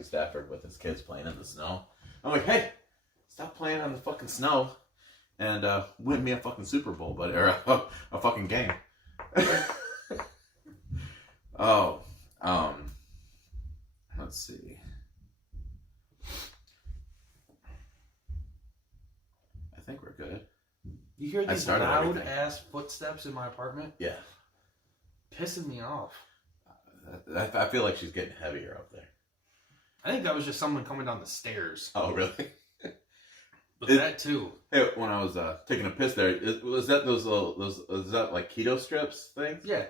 Matthew Stafford with his kids playing in the snow. I'm like, hey, stop playing on the fucking snow and win me a fucking Super Bowl, buddy, or a fucking game. Oh, let's see. I think we're good. You hear these loud ass footsteps in my apartment? Yeah. Pissing me off. I feel like she's getting heavier up there. I think that was just someone coming down the stairs. Oh, really? But that too. Hey, when I was taking a piss there, was that those is that like keto strips things? Yeah.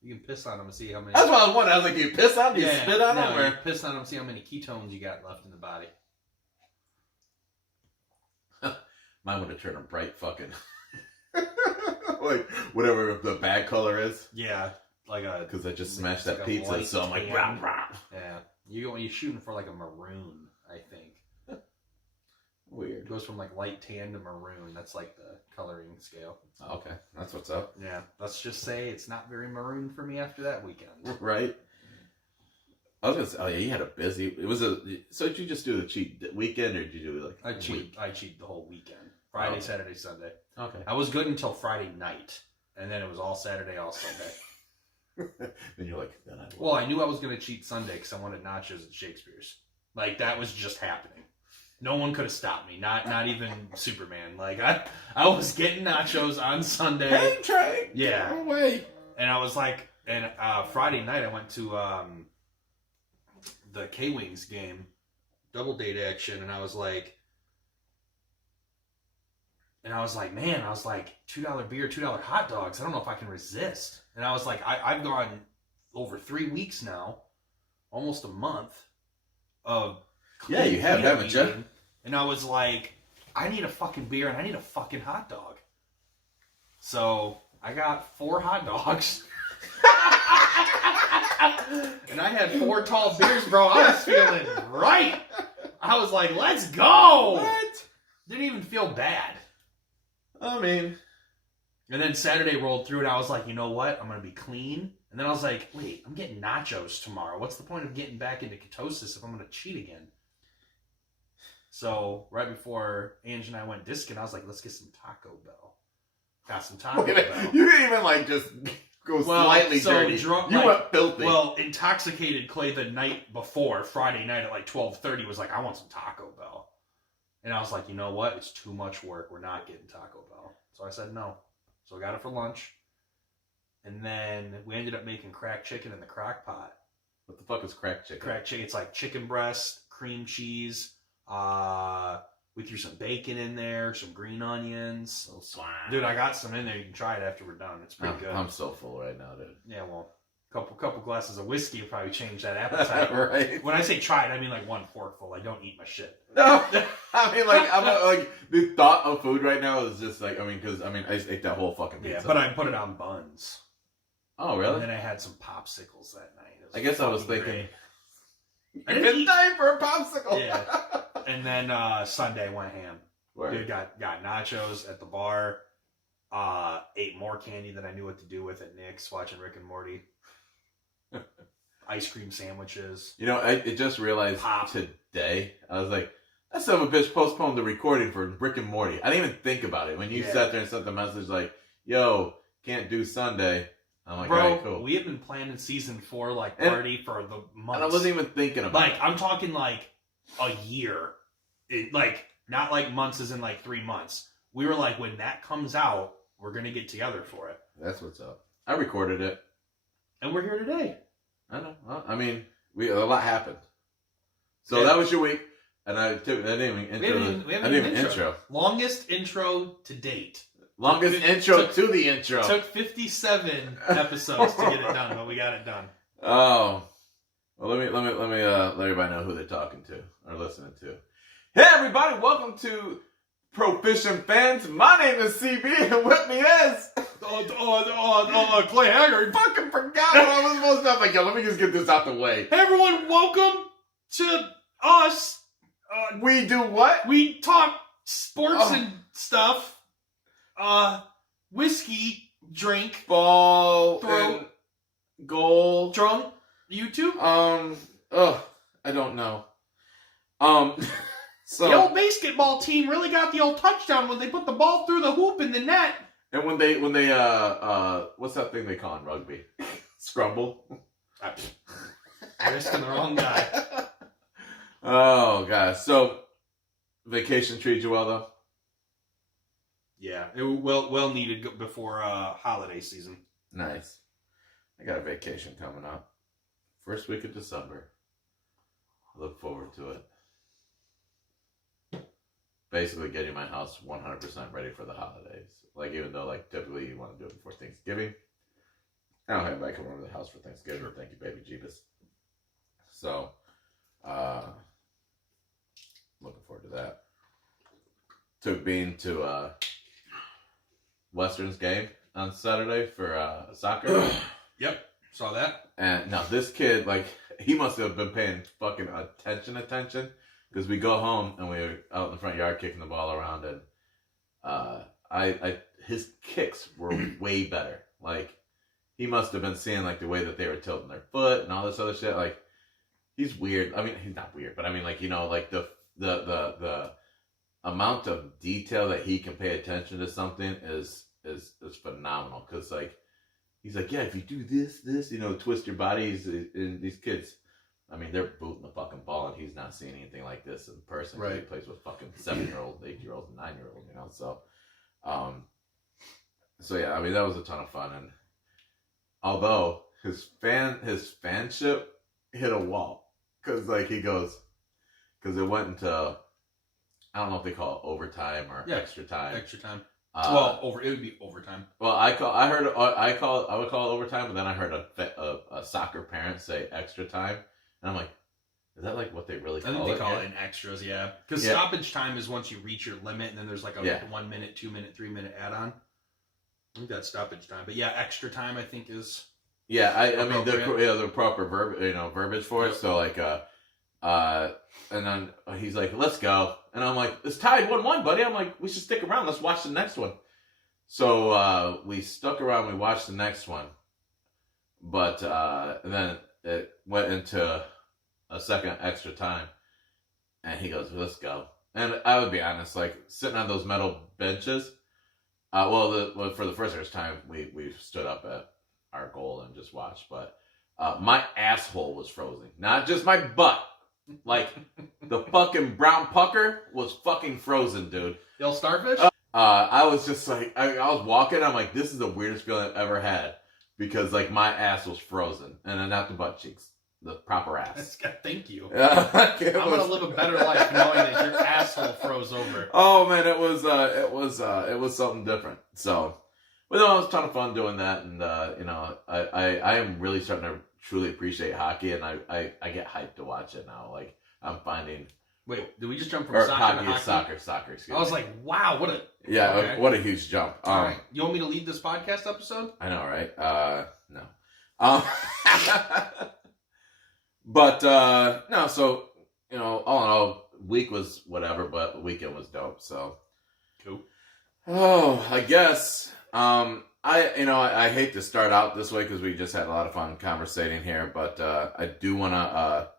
You can piss on them and see how many. That's what I was wondering. I was like, do you piss on them? Do you spit on them? Or you piss on them and see how many ketones you got left in the body. Mine would have turned a bright fucking like whatever the bag color is. Yeah, like a because I just smashed that like pizza, so I'm like, rah, rah. Yeah, you're shooting for like a maroon, I think. Weird. It goes from like light tan to maroon. That's like the coloring scale. Okay, that's what's up. Yeah, let's just say it's not very maroon for me after that weekend. Right. I was gonna say, oh yeah, you had a busy. It was so did you just do the cheat weekend, or did you do like? I cheat the whole weekend. Friday, Saturday, Sunday. Okay. I was good until Friday night, and then it was all Saturday, all Sunday. Then you're like, then well, I knew I was gonna cheat Sunday because I wanted nachos at Shakespeare's. Like that was just happening. No one could have stopped me. Not even Superman. Like I was getting nachos on Sunday. Hey, Trey. Yeah. No way. And I was like, and Friday night I went to the K-Wings game, double date action, and I was like, man, $2 beer, $2 hot dogs. I don't know if I can resist. And I was like, I've gone over 3 weeks now, almost a month of yeah, you have, haven't you? And I was like, I need a fucking beer and I need a fucking hot dog. So I got 4 hot dogs. And I had 4 tall beers, bro. I was feeling right. I was like, let's go. What? Didn't even feel bad. I mean. And then Saturday rolled through and I was like, you know what? I'm going to be clean. And then I was like, wait, I'm getting nachos tomorrow. What's the point of getting back into ketosis if I'm going to cheat again? So right before Ange and I went discing, I was like, let's get some Taco Bell. Got some Taco Bell. You didn't even like just go slightly dirty. You went filthy. Well, intoxicated Clay the night before, Friday night at like 12:30 was like, I want some Taco Bell. And I was like, you know what? It's too much work. We're not getting Taco Bell. So I said no. So I got it for lunch. And then we ended up making cracked chicken in the crock pot. What the fuck is cracked chicken? Cracked chicken. It's like chicken breast, cream cheese. We threw some bacon in there, some green onions. So swine. Dude, I got some in there. You can try it after we're done. It's pretty good. I'm so full right now, dude. Yeah, well, couple glasses of whiskey will probably change that appetite. Right. When I say try it, I mean like 1 forkful. I don't eat my shit. No, I mean like like the thought of food right now is just like I just ate that whole fucking pizza. Yeah, but I put it on buns. Oh really? And then I had some popsicles that night. I guess I was thinking. I didn't eat time for a popsicle. Yeah. And then Sunday went ham. Where? Dude got nachos at the bar. Ate more candy than I knew what to do with at Nick's watching Rick and Morty. Ice cream sandwiches. You know, I just realized today. I was like, that son of a bitch postponed the recording for Rick and Morty. I didn't even think about it. When you sat there and sent the message like, yo, can't do Sunday. I'm like, bro, all right, cool. We have been planning season 4 like party for the months. And I wasn't even thinking about it. I'm talking like a year. Like, not like months as in like 3 months. We were like, when that comes out, we're going to get together for it. That's what's up. I recorded it. And we're here today. I know. I mean, a lot happened. So that was your week. And I didn't even intro. Longest intro to date. Longest intro to the intro. Took 57 episodes to get it done, but we got it done. Oh. Well, let me let everybody know who they're talking to or listening to. Hey everybody, welcome to Proficient Fans. My name is CB and with me is Clay Haggard. Fucking forgot what I was supposed to. I'm like, yo, let me just get this out the way. Hey everyone, welcome to us. We do what? We talk sports and stuff. Whiskey, drink, ball, throw, and goal, drunk, YouTube. I don't know. So the old basketball team really got the old touchdown when they put the ball through the hoop in the net. and when they what's that thing they call in rugby? Scrumble. Risking the wrong guy. Oh gosh. So vacation treated you well though? Yeah, it well needed before holiday season. Nice. I got a vacation coming up. First week of December. I look forward to it. Basically getting my house 100% ready for the holidays. Like, even though, like, typically you want to do it before Thanksgiving. I don't have anybody come over to the house for Thanksgiving. Sure. Thank you, baby Jeebus. So, looking forward to that. Took Bean to Western's game on Saturday for soccer. Yep, saw that. And now this kid, like, he must have been paying fucking attention. Because we go home and we're out in the front yard kicking the ball around, and his kicks were way better. Like, he must have been seeing like the way that they were tilting their foot and all this other shit. Like, he's weird. I mean, he's not weird, but I mean, like, you know, like the amount of detail that he can pay attention to something is phenomenal. Because like, he's like, yeah, if you do this, you know, twist your body. And these kids, I mean, they're booting the fucking ball, and he's not seeing anything like this in person. Right. He plays with fucking 7-year-olds, 8-year-olds, and 9-year-olds, you know. So yeah, I mean, that was a ton of fun. And although his fanship hit a wall, because like because it went into, I don't know if they call it overtime or extra time. Extra time. It would be overtime. Well, I would call it overtime, but then I heard a soccer parent say extra time. And I'm like, is that like what they really call it? I think they call it in extras, yeah. Because stoppage time is once you reach your limit, and then there's like a 1 minute, 2 minute, 3 minute add-on. I think that's stoppage time. But yeah, extra time I think is... Yeah, I mean, the proper verbiage for it. So like, and then he's like, let's go. And I'm like, it's tied 1-1, buddy. I'm like, we should stick around. Let's watch the next one. So we stuck around. We watched the next one. But then it went into a second extra time, and he goes, let's go. And I would be honest, like, sitting on those metal benches, for the first time, we stood up at our goal and just watched, but my asshole was frozen. Not just my butt. Like, the fucking brown pucker was fucking frozen, dude. The old starfish? I was just like, I was walking, I'm like, this is the weirdest feeling I've ever had. Because, like, my ass was frozen. And then not the butt cheeks. The proper ass. Thank you. I'm going to live a better life knowing that your asshole froze over. Oh, man, it was something different. So, but no, it was a ton of fun doing that. And, you know, I am really starting to truly appreciate hockey. And I get hyped to watch it now. Like, I'm finding... Wait, did we just jump from soccer to hockey? Soccer, excuse me. I was like, wow, what a... Yeah, okay. What a huge jump. All right. You want me to lead this podcast episode? I know, right? No. But, no, so, you know, all in all, week was whatever, but the weekend was dope, so. Cool. Oh, I guess. I hate to start out this way because we just had a lot of fun conversating here, but I do want to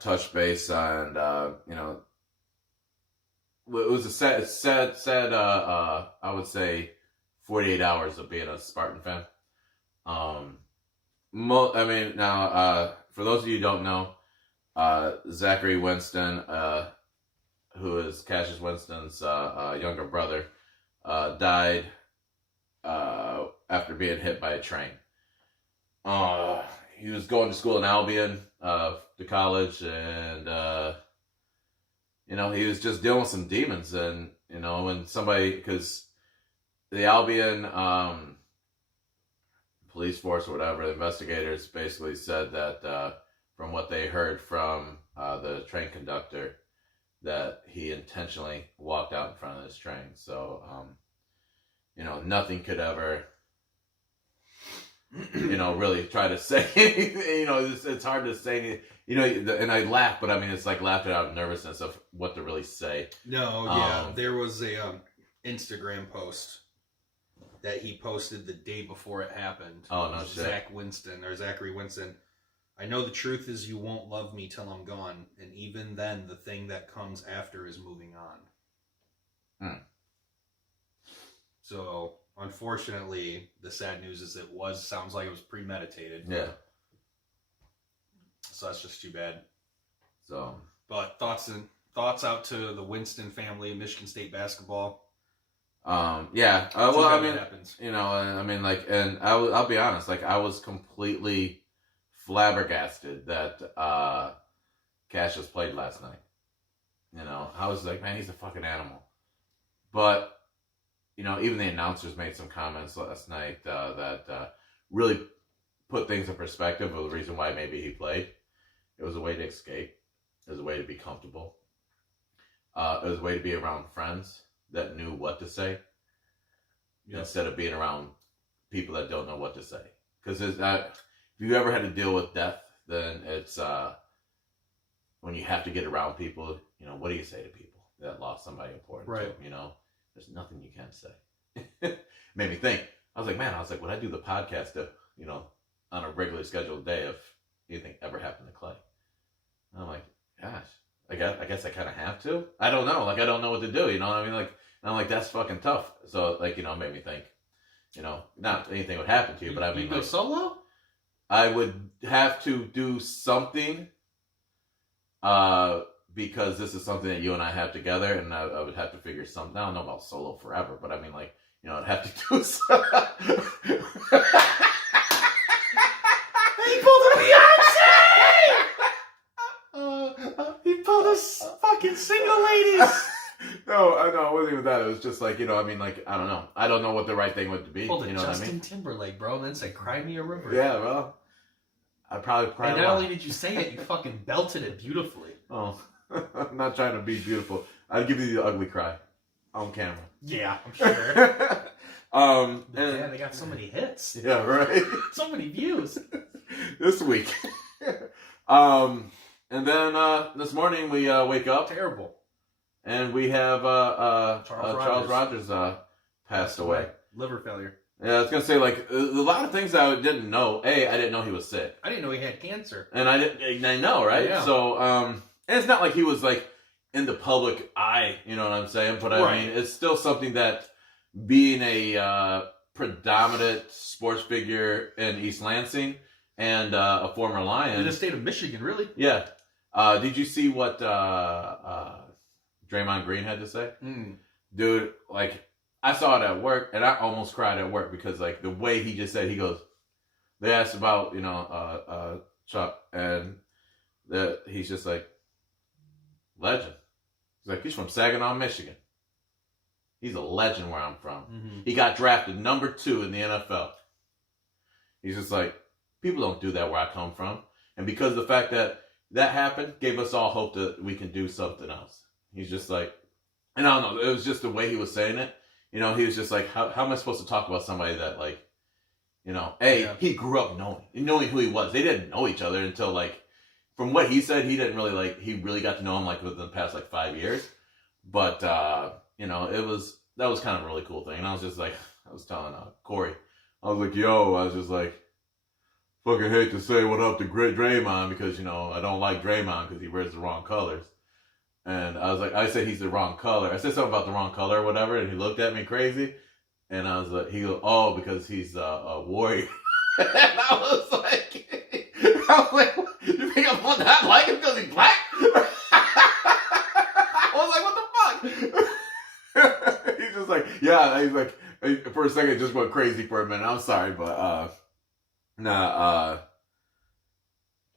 touch base on, you know, it was a sad, I would say, 48 hours of being a Spartan fan. For those of you who don't know, Zachary Winston, who is Cassius Winston's younger brother, died after being hit by a train. He was going to school in Albion, to college, and you know, he was just dealing with some demons. And you know, when somebody, because the Albion police force or whatever, the investigators basically said that from what they heard from the train conductor, that he intentionally walked out in front of this train. So, you know, nothing could ever, you know, really try to say anything. You know, it's hard to say anything. You know, and I laugh, but I mean, it's like laughing out of nervousness of what to really say. No, yeah. There was a Instagram post that he posted the day before it happened. Oh, no shit. Zachary Winston. I know the truth is you won't love me till I'm gone, and even then, the thing that comes after is moving on. So, unfortunately, the sad news is sounds like it was premeditated. Yeah. So that's just too bad. So, but thoughts out to the Winston family, Michigan State basketball. Yeah. Well, I mean, happens. you know, I mean, like, and I'll be honest, like, I was completely flabbergasted that Cassius played last night. You know, I was like, man, he's a fucking animal. But, you know, even the announcers made some comments last night that really put things in perspective of the reason why maybe he played. It was a way to escape. It was a way to be comfortable. It was a way to be around friends that knew what to say instead of being around people that don't know what to say. Because if you ever had to deal with death, then it's when you have to get around people, you know, what do you say to people that lost somebody important? Right. To, you know, there's nothing you can say. Made me think. I was like, would I do the podcast you know, on a regularly scheduled day if anything ever happened to Clay? And I'm like, gosh, I guess I kind of have to. I don't know. Like, I don't know what to do. You know what I mean? Like, and I'm like, that's fucking tough. So, like, you know, it made me think, you know, not anything would happen to you, but I mean, you go like, solo? I would have to do something, because this is something that you and I have together, and I would have to figure something. I don't know about solo forever, but I mean, like, you know, I'd have to do something. He pulled a Beyonce! He pulled a fucking single ladies! No, it wasn't even that. It was just like, you know, I mean, like, I don't know. I don't know what the right thing would be. Pulled you a know Justin what I mean? Timberlake, bro, and then said, "Cry me a river." Yeah, well, I'd probably cry. And not only did you say it, you fucking belted it beautifully. Oh, I'm not trying to be beautiful. I'd give you the ugly cry on camera. Yeah, I'm sure. And, yeah, they got so many hits. Yeah, right. So many views this week. And then this morning we wake up. Terrible. And we have Charles Rogers passed away. Liver failure. Yeah, I was gonna say, like, a lot of things I didn't know. I didn't know he was sick. I didn't know he had cancer. And I know, right? Yeah. So, and it's not like he was, like, in the public eye, you know what I'm saying? But I mean, it's still something that, being a predominant sports figure in East Lansing and a former Lion. In the state of Michigan, really? Yeah. Did you see what Draymond Green had to say? Dude, like, I saw it at work, and I almost cried at work because, like, the way he just said, he goes, they asked about, you know, Chuck, and he's just like, legend. He's like, he's from Saginaw, Michigan. He's a legend where I'm from. Mm-hmm. He got drafted number 2 in the NFL. He's just like, people don't do that where I come from. And because of the fact that happened, gave us all hope that we can do something else. He's just like, and I don't know, it was just the way he was saying it. You know, he was just like, how am I supposed to talk about somebody that, like, you know, he grew up knowing who he was. They didn't know each other until, like, from what he said, he didn't really, like, he really got to know him, like, within the past, like, 5 years. But, you know, that was kind of a really cool thing. And I was just like, I was telling Corey, I was like, I was just like, fucking hate to say what up to Draymond because, you know, I don't like Draymond because he wears the wrong colors. And I was like, I said he's the wrong color. I said something about the wrong color or whatever, and he looked at me crazy. And I was like, he goes, oh, because he's a warrior. And I was like, you think I'm not like him because he's black? I was like, what the fuck? He's just like, yeah. He's like, for a second, it just went crazy for a minute. I'm sorry, but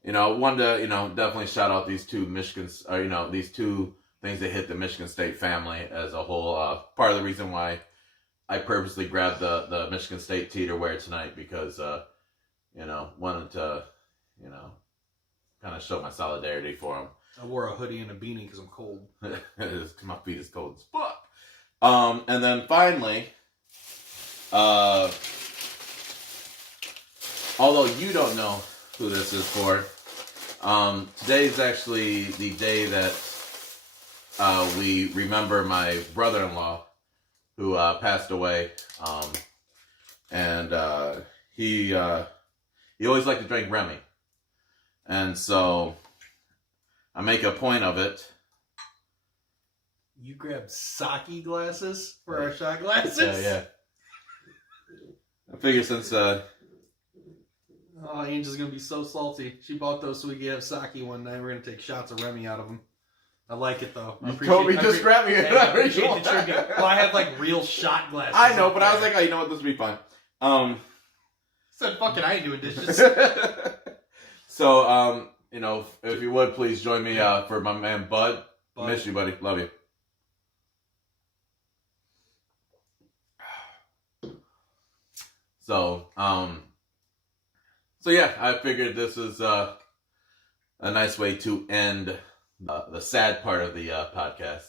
you know, wanted to, you know, definitely shout out these two Michigans, you know, these two things that hit the Michigan State family as a whole. Part of the reason why I purposely grabbed the Michigan State tee to wear tonight because, you know, wanted to, you know, kind of show my solidarity for them. I wore a hoodie and a beanie because I'm cold. My feet is cold as fuck. And then finally, although you don't know who this is for, today is actually the day that we remember my brother-in-law who passed away. And he always liked to drink Remy. And so I make a point of it. You grabbed sake glasses for our shot glasses? Yeah. I figure since Oh, Angel's gonna be so salty. She bought those so we could have sake one night. We're gonna take shots of Remy out of them. I like it though. You told me just grab me. I appreciate the tribute. Well, I have like real shot glasses. I know, but I was like, oh, you know what? This will be fun. Said fucking I ain't doing dishes. So, you know, if you would please join me for my man Bud. Miss you, buddy. Love you. So yeah, I figured this is a nice way to end the sad part of the podcast.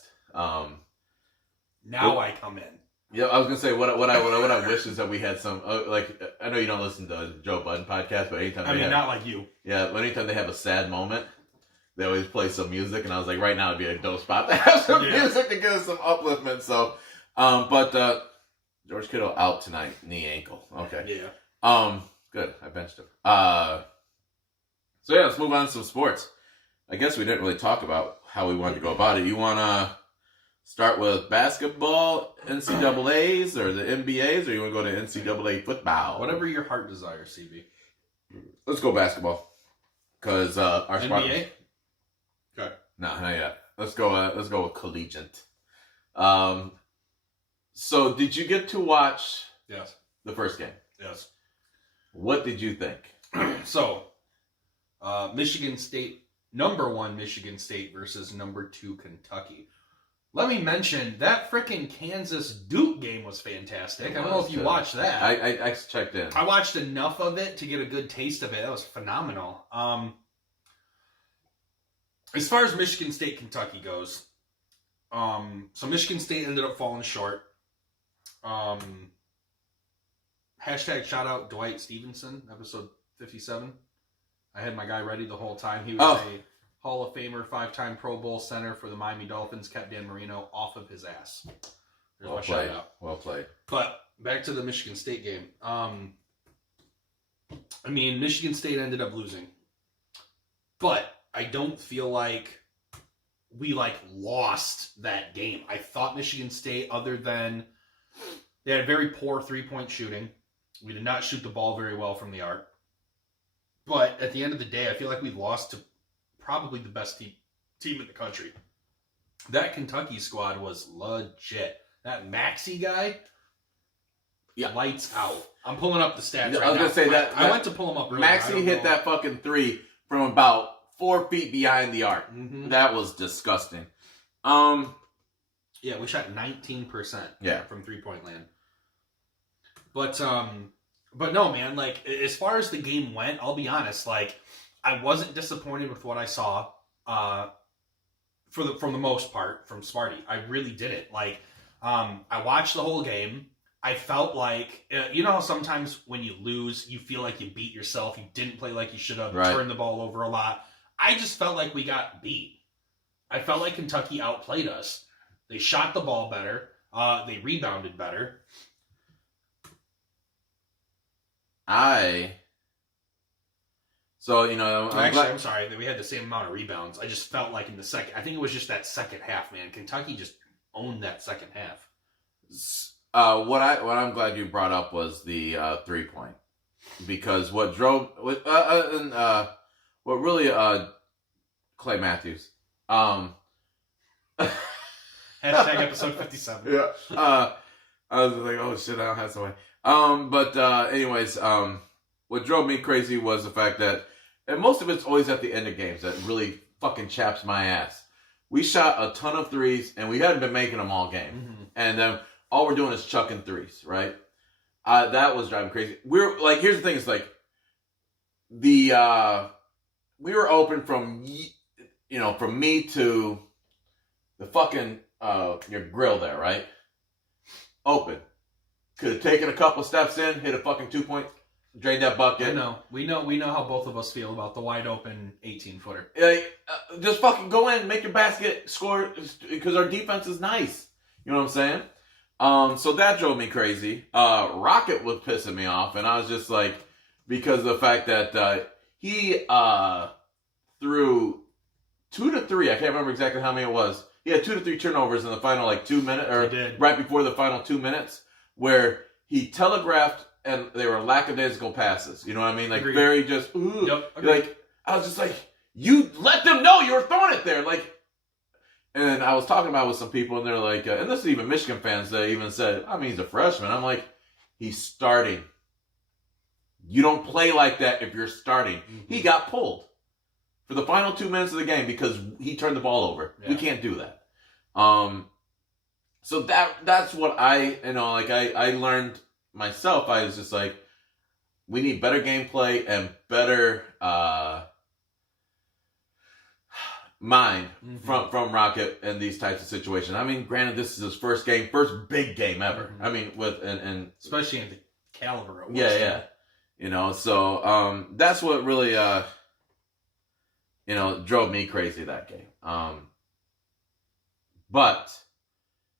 Now I come in. Yeah, I was gonna say what I wish is that we had some like I know you don't listen to Joe Budden podcast, but anytime not like you. Yeah, but anytime they have a sad moment, they always play some music, and I was like, right now would be a dope spot to have some music to give us some upliftment. So, but George Kittle out tonight, knee ankle. Okay. Yeah. Good. I benched him. So yeah, let's move on to some sports. I guess we didn't really talk about how we wanted to go about it. You wanna start with basketball, NCAAs, or the NBAs, or you want to go to NCAA football? Whatever your heart desires, CB. Let's go basketball. Because our NBA? Okay. No, not yet. Let's go with collegiate. So did you get to watch Yes. the first game? Yes. What did you think? So, Michigan State, number 1 Michigan State versus number 2 Kentucky. Let me mention, that frickin' Kansas-Duke game was fantastic. I don't know if you watched that. I checked in. I watched enough of it to get a good taste of it. That was phenomenal. As far as Michigan State, Kentucky goes, so Michigan State ended up falling short. Hashtag shout out Dwight Stevenson, episode 57. I had my guy ready the whole time. He was a Hall of Famer, 5-time Pro Bowl center for the Miami Dolphins, kept Dan Marino off of his ass. There's my shout out. Well played. But back to the Michigan State game. I mean, Michigan State ended up losing. But I don't feel like we lost that game. I thought Michigan State, other than they had very poor 3-point shooting. We did not shoot the ball very well from the arc. But at the end of the day, I feel like we lost to probably the best team in the country. That Kentucky squad was legit. That Maxey guy, lights out. I'm pulling up the stats right now. I was going to say that. I went to pull them up earlier. Maxey hit that fucking 3 from about 4 feet behind the arc. Mm-hmm. That was disgusting. Yeah, we shot 19% from 3-point land. But no, man, as far as the game went, I'll be honest, I wasn't disappointed with what I saw from the most part from Sparty. I really didn't. I watched the whole game. I felt like, you know how sometimes when you lose, you feel like you beat yourself, you didn't play like you should have, turned the ball over a lot. I just felt like we got beat. I felt like Kentucky outplayed us. They shot the ball better. They rebounded better. So, you know... I'm sorry that we had the same amount of rebounds. I just felt like in the second... I think it was just that second half, man. Kentucky just owned that second half. What I'm glad you brought up was the 3-point. Because what drove... what really... Clay Matthews. Hashtag episode 57. Yeah. I was like, oh shit, I don't have some way. Anyways, what drove me crazy was the fact that, and most of it's always at the end of games that really fucking chaps my ass. We shot a ton of threes, and we hadn't been making them all game. Mm-hmm. And then all we're doing is chucking threes, right? That was driving crazy. We're like, here's the thing: it's like we were open from from me to the fucking your grill there, right? Open. Could have taken a couple steps in, hit a fucking 2-point, drained that bucket. I know. We know how both of us feel about the wide open 18-footer. Just fucking go in, make your basket, score, because our defense is nice. You know what I'm saying? So that drove me crazy. Rocket was pissing me off, and I was just like, because of the fact that he threw 2 to 3. I can't remember exactly how many it was. He had 2 to 3 turnovers in the final 2 minutes, or right before the final 2 minutes, where he telegraphed and they were lackadaisical passes. You know what I mean? Like Agreed. very just Yep. like I was just like, you let them know you were throwing it there, like. And I was talking about it with some people, and they're like, and this is even Michigan fans that even said, I mean, he's a freshman. I'm like, he's starting. You don't play like that if you're starting. Mm-hmm. He got pulled for the final 2 minutes of the game because he turned the ball over. Yeah. We can't do that. So that's what I learned myself. I was just like, we need better gameplay and better mind from Rocket in these types of situations. I mean, granted, this is his first big game ever. I mean, with and especially in the caliber of yeah. You know, so that's what really drove me crazy that game. But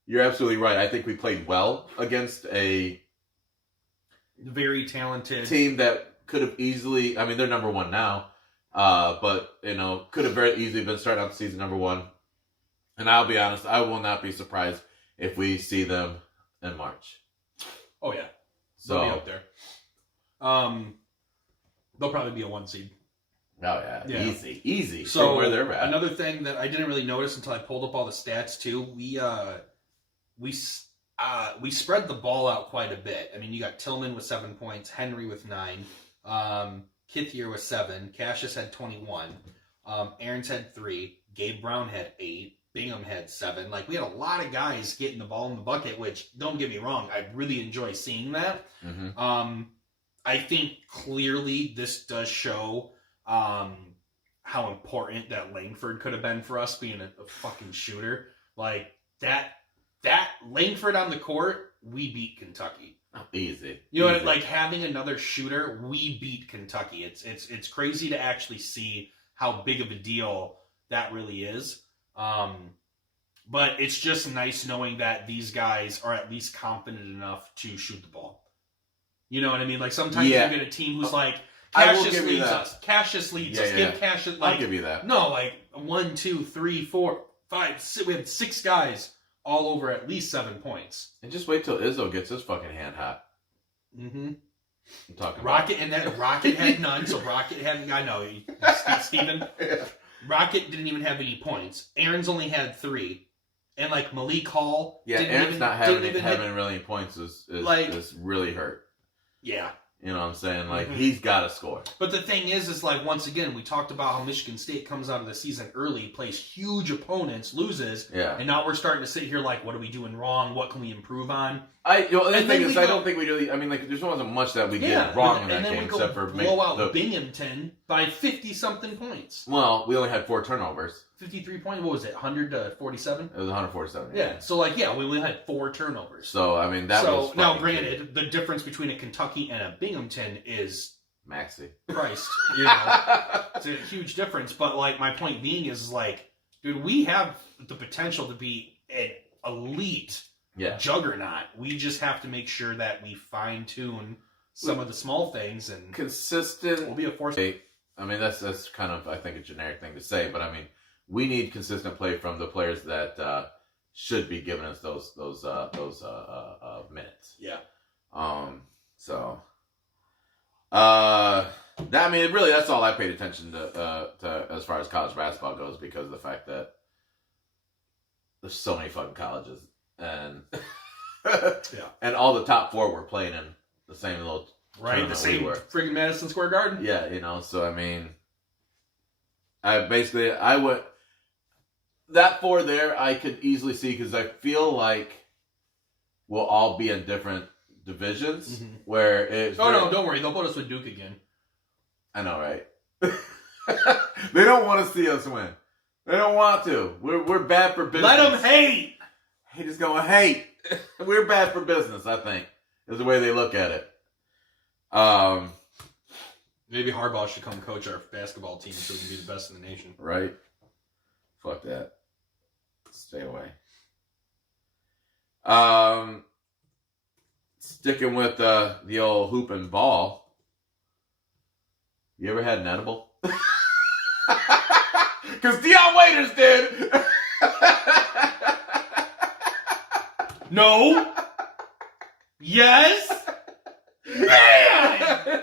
you're absolutely right. I think we played well against a very talented team that could have easily, I mean, they're number one now. But, could have very easily been starting out the season number one. And I'll be honest, I will not be surprised if we see them in March. Oh, yeah. So, they'll be up there. They'll probably be a 1 seed. Oh, yeah. Easy. So, from where they're at. Another thing that I didn't really notice until I pulled up all the stats, too, we spread the ball out quite a bit. I mean, you got Tillman with 7 points, Henry with 9, Kithier with 7, Cassius had 21, Aarons had 3, Gabe Brown had 8, Bingham had 7. Like, we had a lot of guys getting the ball in the bucket, which, don't get me wrong, I really enjoy seeing that. Mm-hmm. I think clearly this does show how important that Langford could have been for us being a fucking shooter. Like, that Langford on the court, we beat Kentucky. Easy. You know, like having another shooter, we beat Kentucky. It's crazy to actually see how big of a deal that really is. But it's just nice knowing that these guys are at least confident enough to shoot the ball. You know what I mean? Like sometimes you get a team who's like, Cassius leads us. Cassius leads us. Give Cassius. Like, I'll give you that. No, like 1, 2, 3, 4, 5, 6. We had 6 guys all over at least 7 points. And just wait till Izzo gets his fucking hand hot. Mm-hmm. I'm talking Rocket, and that Rocket had none, so Rocket had, I know, Steven. Yeah. Rocket didn't even have any points. Aaron's only had 3. And like Malik Hall. Yeah, Aaron's not having really points is really hurt. Yeah. You know what I'm saying? Like, he's got to score. But the thing is like, once again, we talked about how Michigan State comes out of the season early, plays huge opponents, loses, and now we're starting to sit here like, what are we doing wrong? What can we improve on? The thing is, I don't think we really, I mean, like, there wasn't much that we did wrong in that game, except for blow out Binghamton by 50-something points. Well, we only had 4 turnovers. 53 points? What was it, 100 to 47? It was 147. Yeah, so like, we only had 4 turnovers. So, I mean, that was... So, now granted, the difference between a Kentucky and a Binghamton is... Maxi. Christ. You know, it's a huge difference, but like, my point being is like, dude, we have the potential to be an elite juggernaut. We just have to make sure that we fine-tune some of the small things and... Consistent... We'll be a force... I mean, that's kind of, I think, a generic thing to say, but I mean, we need consistent play from the players that should be giving us those minutes. Yeah. I mean, really, that's all I paid attention to as far as college basketball goes, because of the fact that there's so many fucking colleges, and and all the top 4 were playing in the same little the same friggin' Madison Square Garden. Yeah, you know. So I mean, I went that 4 there. I could easily see, because I feel like we'll all be in different divisions where it's... no, don't worry. They'll put us with Duke again. I know, right? They don't want to see us win. They don't want to. We're bad for business. Let them hate. Hate is going to hate. We're bad for business, I think, is the way they look at it. Maybe Harbaugh should come coach our basketball team so we can be the best in the nation. Right? Fuck that. Stay away. Sticking with the old hoop and ball. You ever had an edible? Because Deion Waiters did. No. Yes. Man.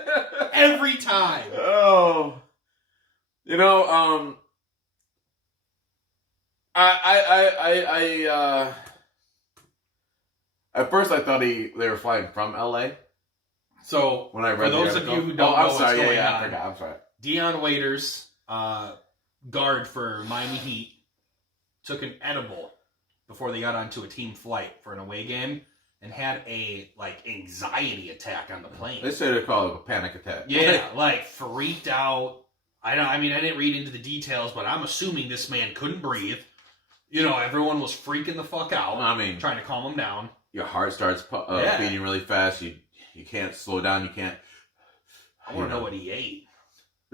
Every time. Oh. You know, at first I thought they were flying from LA. So When I read for those of you who don't know what's going on, I forgot. I'm sorry. Deion Waiters, guard for Miami Heat, took an edible before they got onto a team flight for an away game and had a anxiety attack on the plane. They say they call it a panic attack. Yeah, freaked out. I didn't read into the details, but I'm assuming this man couldn't breathe. You know, everyone was freaking the fuck out. I mean, trying to calm him down. Your heart starts beating really fast. You can't slow down. You can't. I want to know what he ate.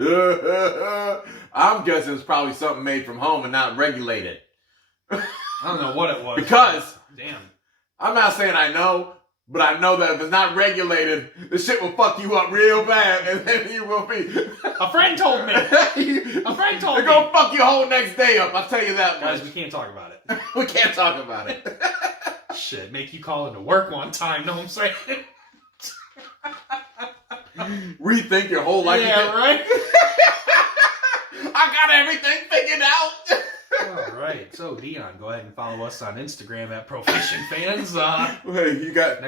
I'm guessing it's probably something made from home and not regulated. I don't know what it was. Because damn, I'm not saying I know, but I know that if it's not regulated, the shit will fuck you up real bad, and then you will be. A friend told me. A friend told me. They're gonna fuck your whole next day up. I'll tell you that Guys, much. we can't talk about it. We can't talk about it. Shit, make you call into work one time. Know what I'm saying? Rethink your whole life. Yeah, right. I got everything figured out. All right, so Dion, go ahead and follow us on Instagram at Proficient Fans. Hey, you got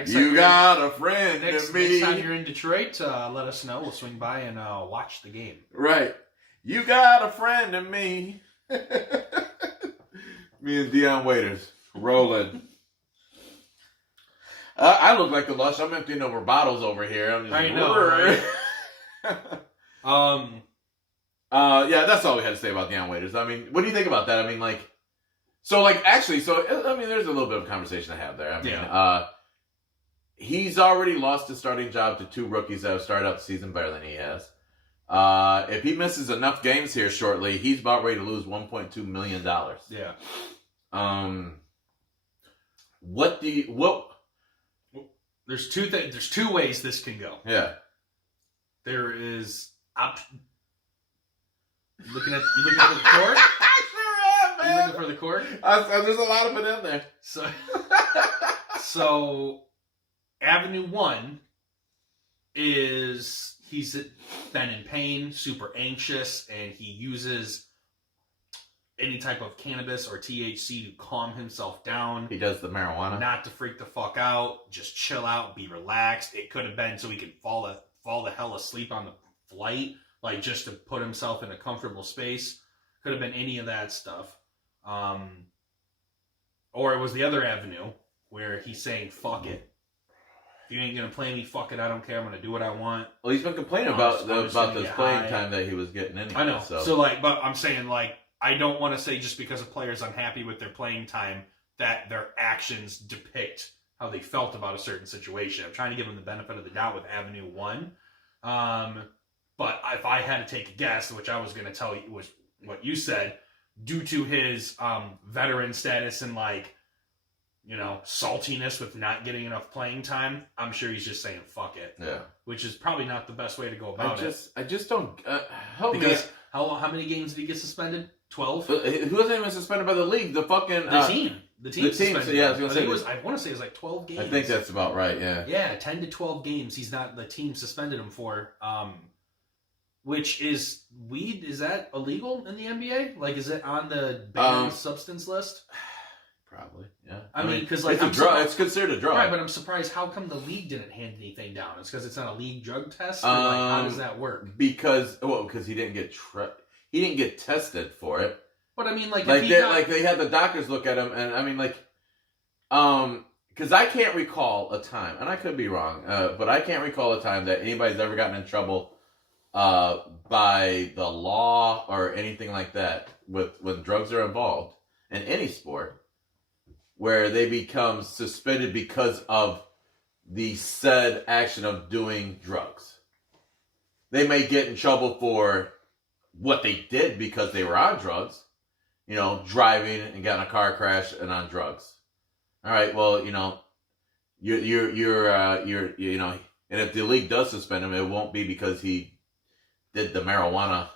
a friend in me. Next time you're in Detroit, let us know. We'll swing by and watch the game. Right, you got a friend in me. Me and Deion Waiters rolling. I look like the lush. I'm emptying over bottles over here. I'm just, I know, right? Yeah, that's all we had to say about Deion Waiters. I mean, what do you think about that? I mean, there's a little bit of conversation to have there. I mean, he's already lost his starting job to two rookies that have started out the season better than he has. If he misses enough games here shortly, he's about ready to lose $1.2 million. Yeah. There's two ways this can go. Yeah. There is You looking for the cord? I sure am, man. You looking for the cord? There's a lot of it in there. So Avenue 1 is he's been in pain, super anxious, and he uses any type of cannabis or THC to calm himself down. He does the marijuana. Not to freak the fuck out. Just chill out, be relaxed. It could have been so he could fall the hell asleep on the flight. Just to put himself in a comfortable space. Could have been any of that stuff. Or it was the other avenue where he's saying, fuck it. If you ain't going to play me, fuck it, I don't care. I'm going to do what I want. Well, he's been complaining about this playing time that he was getting anyway. I know. So but I'm saying, I don't want to say just because a player's unhappy with their playing time that their actions depict how they felt about a certain situation. I'm trying to give him the benefit of the doubt with Avenue 1. But if I had to take a guess, which I was going to tell you was what you said, due to his veteran status and saltiness with not getting enough playing time, I'm sure he's just saying fuck it. Yeah. Which is probably not the best way to go about it. I just don't because how many games did he get suspended? 12? He wasn't even suspended by the league. The fucking The team suspended him. Yeah, I was gonna say. I want to say it was 12 games. I think that's about right. Yeah. Yeah, 10 to 12 games. The team suspended him for. Which is weed? Is that illegal in the NBA? Is it on the banned substance list? Probably, yeah. I mean, because it's a drug. It's considered a drug, right? But I'm surprised. How come the league didn't hand anything down? It's because it's not a league drug test. Or how does that work? Because he didn't get tested for it. But I mean, they had the doctors look at him, and I mean, because I can't recall a time, and I could be wrong, but I can't recall a time that anybody's ever gotten in trouble by the law or anything like that when drugs are involved in any sport, where they become suspended because of the said action of doing drugs. They may get in trouble for what they did because they were on drugs, driving and got in a car crash and on drugs. All right, well, you're and if the league does suspend him, it won't be because he did the marijuana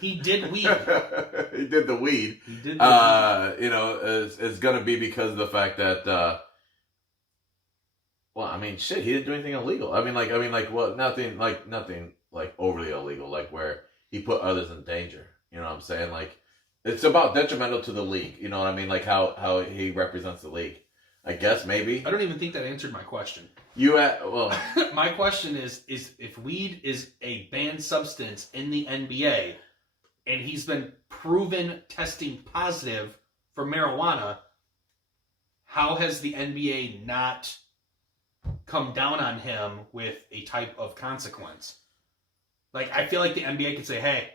He did weed. He did the weed. He did the You know, is going to be because of the fact that, well, I mean, shit, he didn't do anything illegal. I mean, well, nothing overly illegal, like where he put others in danger. You know what I'm saying? Like, it's about detrimental to the league. You know what I mean? Like how he represents the league. I guess maybe. I don't even think that answered my question. Well, my question is if weed is a banned substance in the NBA, and he's been proven testing positive for marijuana, how has the NBA not come down on him with a type of consequence? Like, I feel like the NBA could say, hey,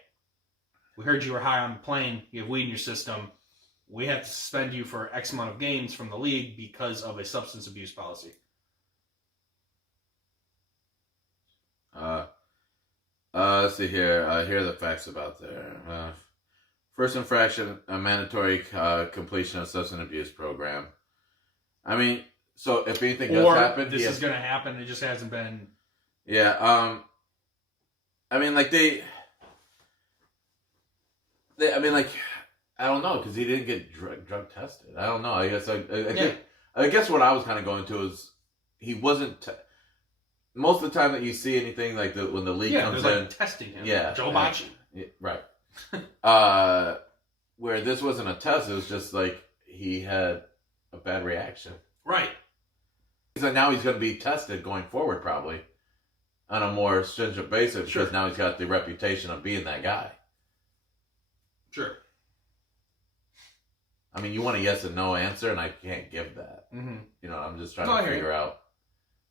we heard you were high on the plane, you have weed in your system, we have to suspend you for X amount of games from the league because of a substance abuse policy. Let's see here. Here are the facts about there. First infraction, a mandatory completion of substance abuse program. I mean, so if anything does happen, this is going to happen. It just hasn't been. Yeah. I mean, like I mean, like, I don't know, because he didn't get drug tested. I don't know. I guess I guess what I was kind of going to is he wasn't. Most of the time that you see anything like when the league comes in, like testing him. Yeah, Joe Bocci. Right. Where this wasn't a test, it was just like he had a bad reaction. Right. So now he's going to be tested going forward, probably on a more stringent basis, because now he's got the reputation of being that guy. Sure. I mean, you want a yes and no answer, and I can't give that. Mm-hmm. You know, I'm just trying to figure out.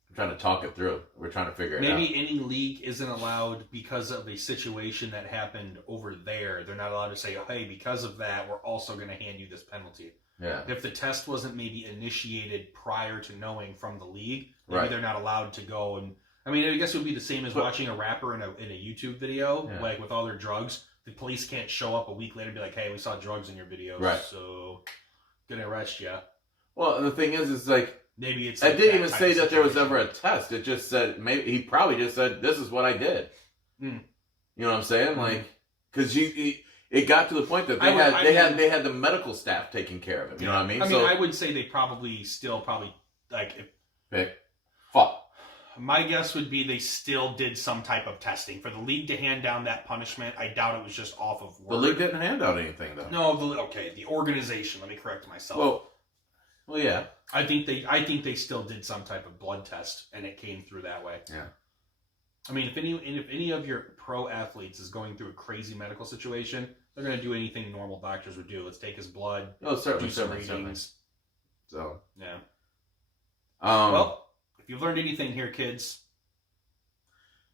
I'm trying to talk it through. We're trying to figure it out. Maybe any league isn't allowed because of a situation that happened over there. They're not allowed to say, oh, hey, because of that, we're also going to hand you this penalty. Yeah. If the test wasn't maybe initiated prior to knowing from the league, maybe they're not allowed to go and... I mean, I guess it would be the same as watching a rapper in a YouTube video, like with all their drugs. The police can't show up a week later and be like, hey, we saw drugs in your videos, so gonna arrest you. Well, and the thing is like, maybe it's. Like, I didn't even say that there was ever a test. It just said he probably just said this is what I did. You know what I'm saying? Like, because it got to the point that they had the medical staff taking care of it. You know what I mean? I would say they probably fuck. My guess would be they still did some type of testing. For the league to hand down that punishment, I doubt it was just off of work. The league didn't hand out anything, though. No, the organization. Let me correct myself. Well, yeah. I think they still did some type of blood test, and it came through that way. Yeah. I mean, if any of your pro athletes is going through a crazy medical situation, they're going to do anything normal doctors would do. Let's take his blood. Oh, certainly, do some readings. So yeah. Well, if you've learned anything here, kids,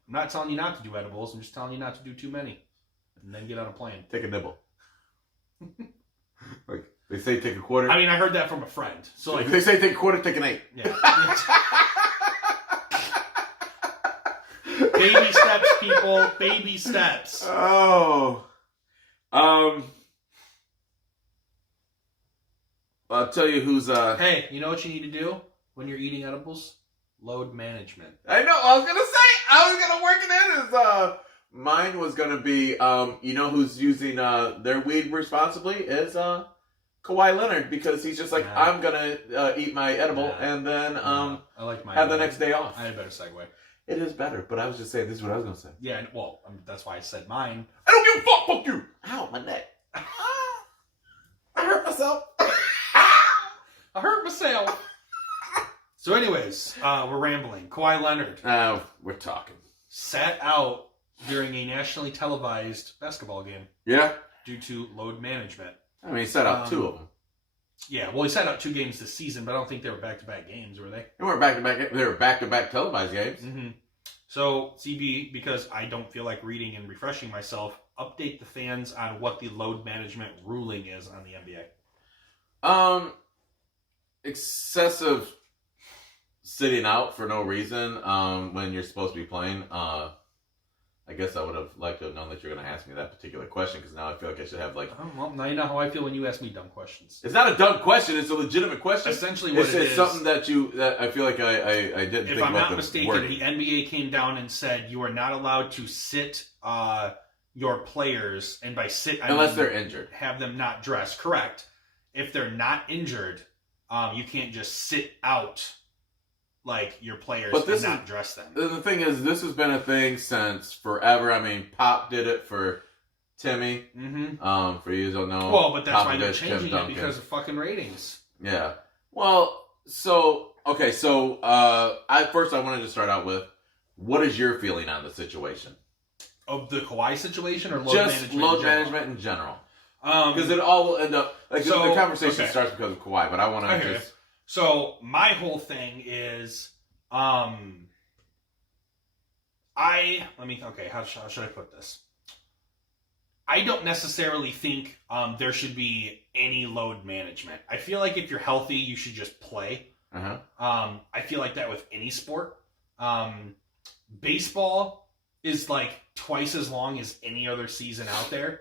I'm not telling you not to do edibles. I'm just telling you not to do too many, and then get on a plane. Take a nibble. Like they say, take a quarter. I mean, I heard that from a friend. So like, if they say take a quarter, take an 8. Yeah. Baby steps, people. Baby steps. Oh. I'll tell you who's Hey, you know what you need to do when you're eating edibles? Load management. I know. I was gonna work it in. Mine was gonna be you know who's using their weed responsibly is Kawhi Leonard, because he's just like, I'm gonna eat my edible and then I like my have the next day off. I had a better segue. It is better, but I was just saying this is what I was gonna say. Yeah, well, that's why I said mine. I don't give a fuck. Fuck you. Ow, my neck. I hurt myself. I hurt myself. So anyways, we're rambling. Kawhi Leonard. We're talking. Sat out during a nationally televised basketball game. Yeah. Due to load management. I mean, he sat out 2 of them. Yeah, well, he sat out 2 games this season, but I don't think they were back-to-back games, were they? They weren't back-to-back. They were back-to-back televised games. Mm-hmm. So, CB, because I don't feel like reading and refreshing myself, update the fans on what the load management ruling is on the NBA. Excessive sitting out for no reason when you're supposed to be playing. I guess I would have liked to have known that you're going to ask me that particular question, because now I feel like I should have like... Oh, well, now you know how I feel when you ask me dumb questions. It's not a dumb question. It's a legitimate question. Essentially what it's something that I feel like I didn't think about. If I'm not mistaken, the NBA came down and said you are not allowed to sit your players, and by unless they're injured, have them not dress. Correct. If they're not injured, you can't just sit out like your players and not dress them. The thing is, this has been a thing since forever. I mean, Pop did it for Timmy. Mm-hmm. For you don't know. Well, but that's Popovich, why they're changing Tim it because of fucking ratings. Yeah. Well, so okay, so I wanted to start out with, what is your feeling on the situation? Of the Kawhi situation or load just management? Load management in general. Because it all will end up like the conversation starts because of Kawhi, but I want to just. So my whole thing is, how should I put this? I don't necessarily think there should be any load management. I feel like if you're healthy, you should just play. Uh-huh. I feel like that with any sport. Baseball is like twice as long as any other season out there.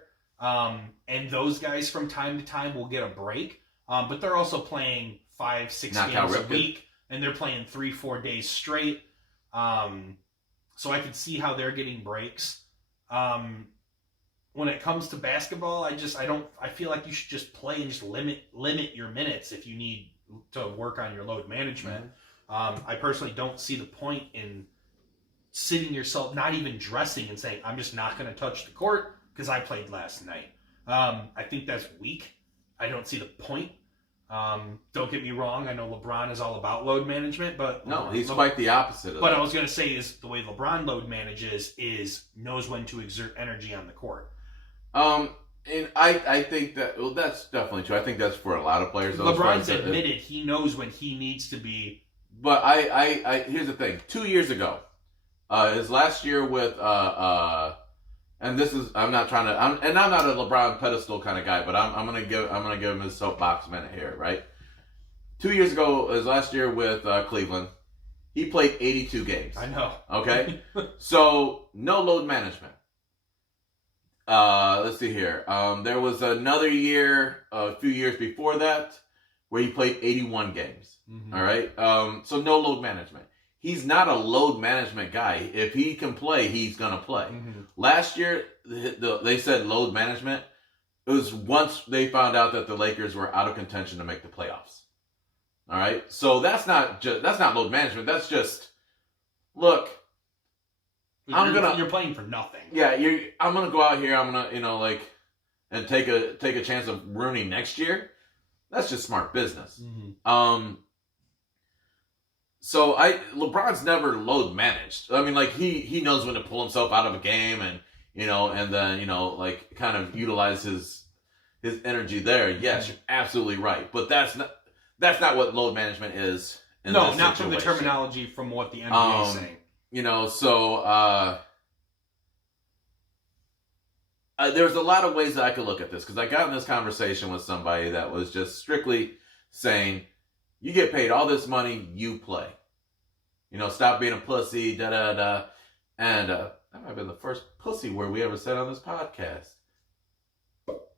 And those guys from time to time will get a break. But they're also playing 5-6 games a week, and they're playing 3-4 days straight. So I could see how they're getting breaks. When it comes to basketball, I feel like you should just play and just limit your minutes if you need to work on your load management. Mm-hmm. I personally don't see the point in sitting yourself, not even dressing, and saying, I'm just not going to touch the court because I played last night. I think that's weak. I don't see the point. Don't get me wrong. I know LeBron is all about load management, but no, he's quite the opposite of But that. I was going to say is the way LeBron load manages is knows when to exert energy on the court. And I think that, well, that's definitely true. I think that's for a lot of players. LeBron's admitted he knows when he needs to be. But I here's the thing. 2 years ago, his last year with and this is, I'm not a LeBron pedestal kind of guy, but I'm gonna give him his soapbox minute here, right? 2 years ago, his last year with Cleveland, he played 82 games. I know. Okay, so no load management. Let's see here. There was another year, a few years before that, where he played 81 games. Mm-hmm. All right. So no load management. He's not a load management guy. If he can play, he's gonna play. Mm-hmm. Last year, they said load management. It was once they found out that the Lakers were out of contention to make the playoffs. All right. So that's not load management. That's just, look. You're playing for nothing. Yeah, I'm gonna go out here. I'm gonna, and take a chance of ruining next year. That's just smart business. Mm-hmm. So LeBron's never load managed. I mean, he knows when to pull himself out of a game and then kind of utilize his energy there. Yes, you're absolutely right. But that's not what load management is. No, not from the terminology from what the NBA is saying. There's a lot of ways that I could look at this, because I got in this conversation with somebody that was just strictly saying, you get paid all this money, you play. Stop being a pussy, da-da-da. And that might have been the first pussy word we ever said on this podcast.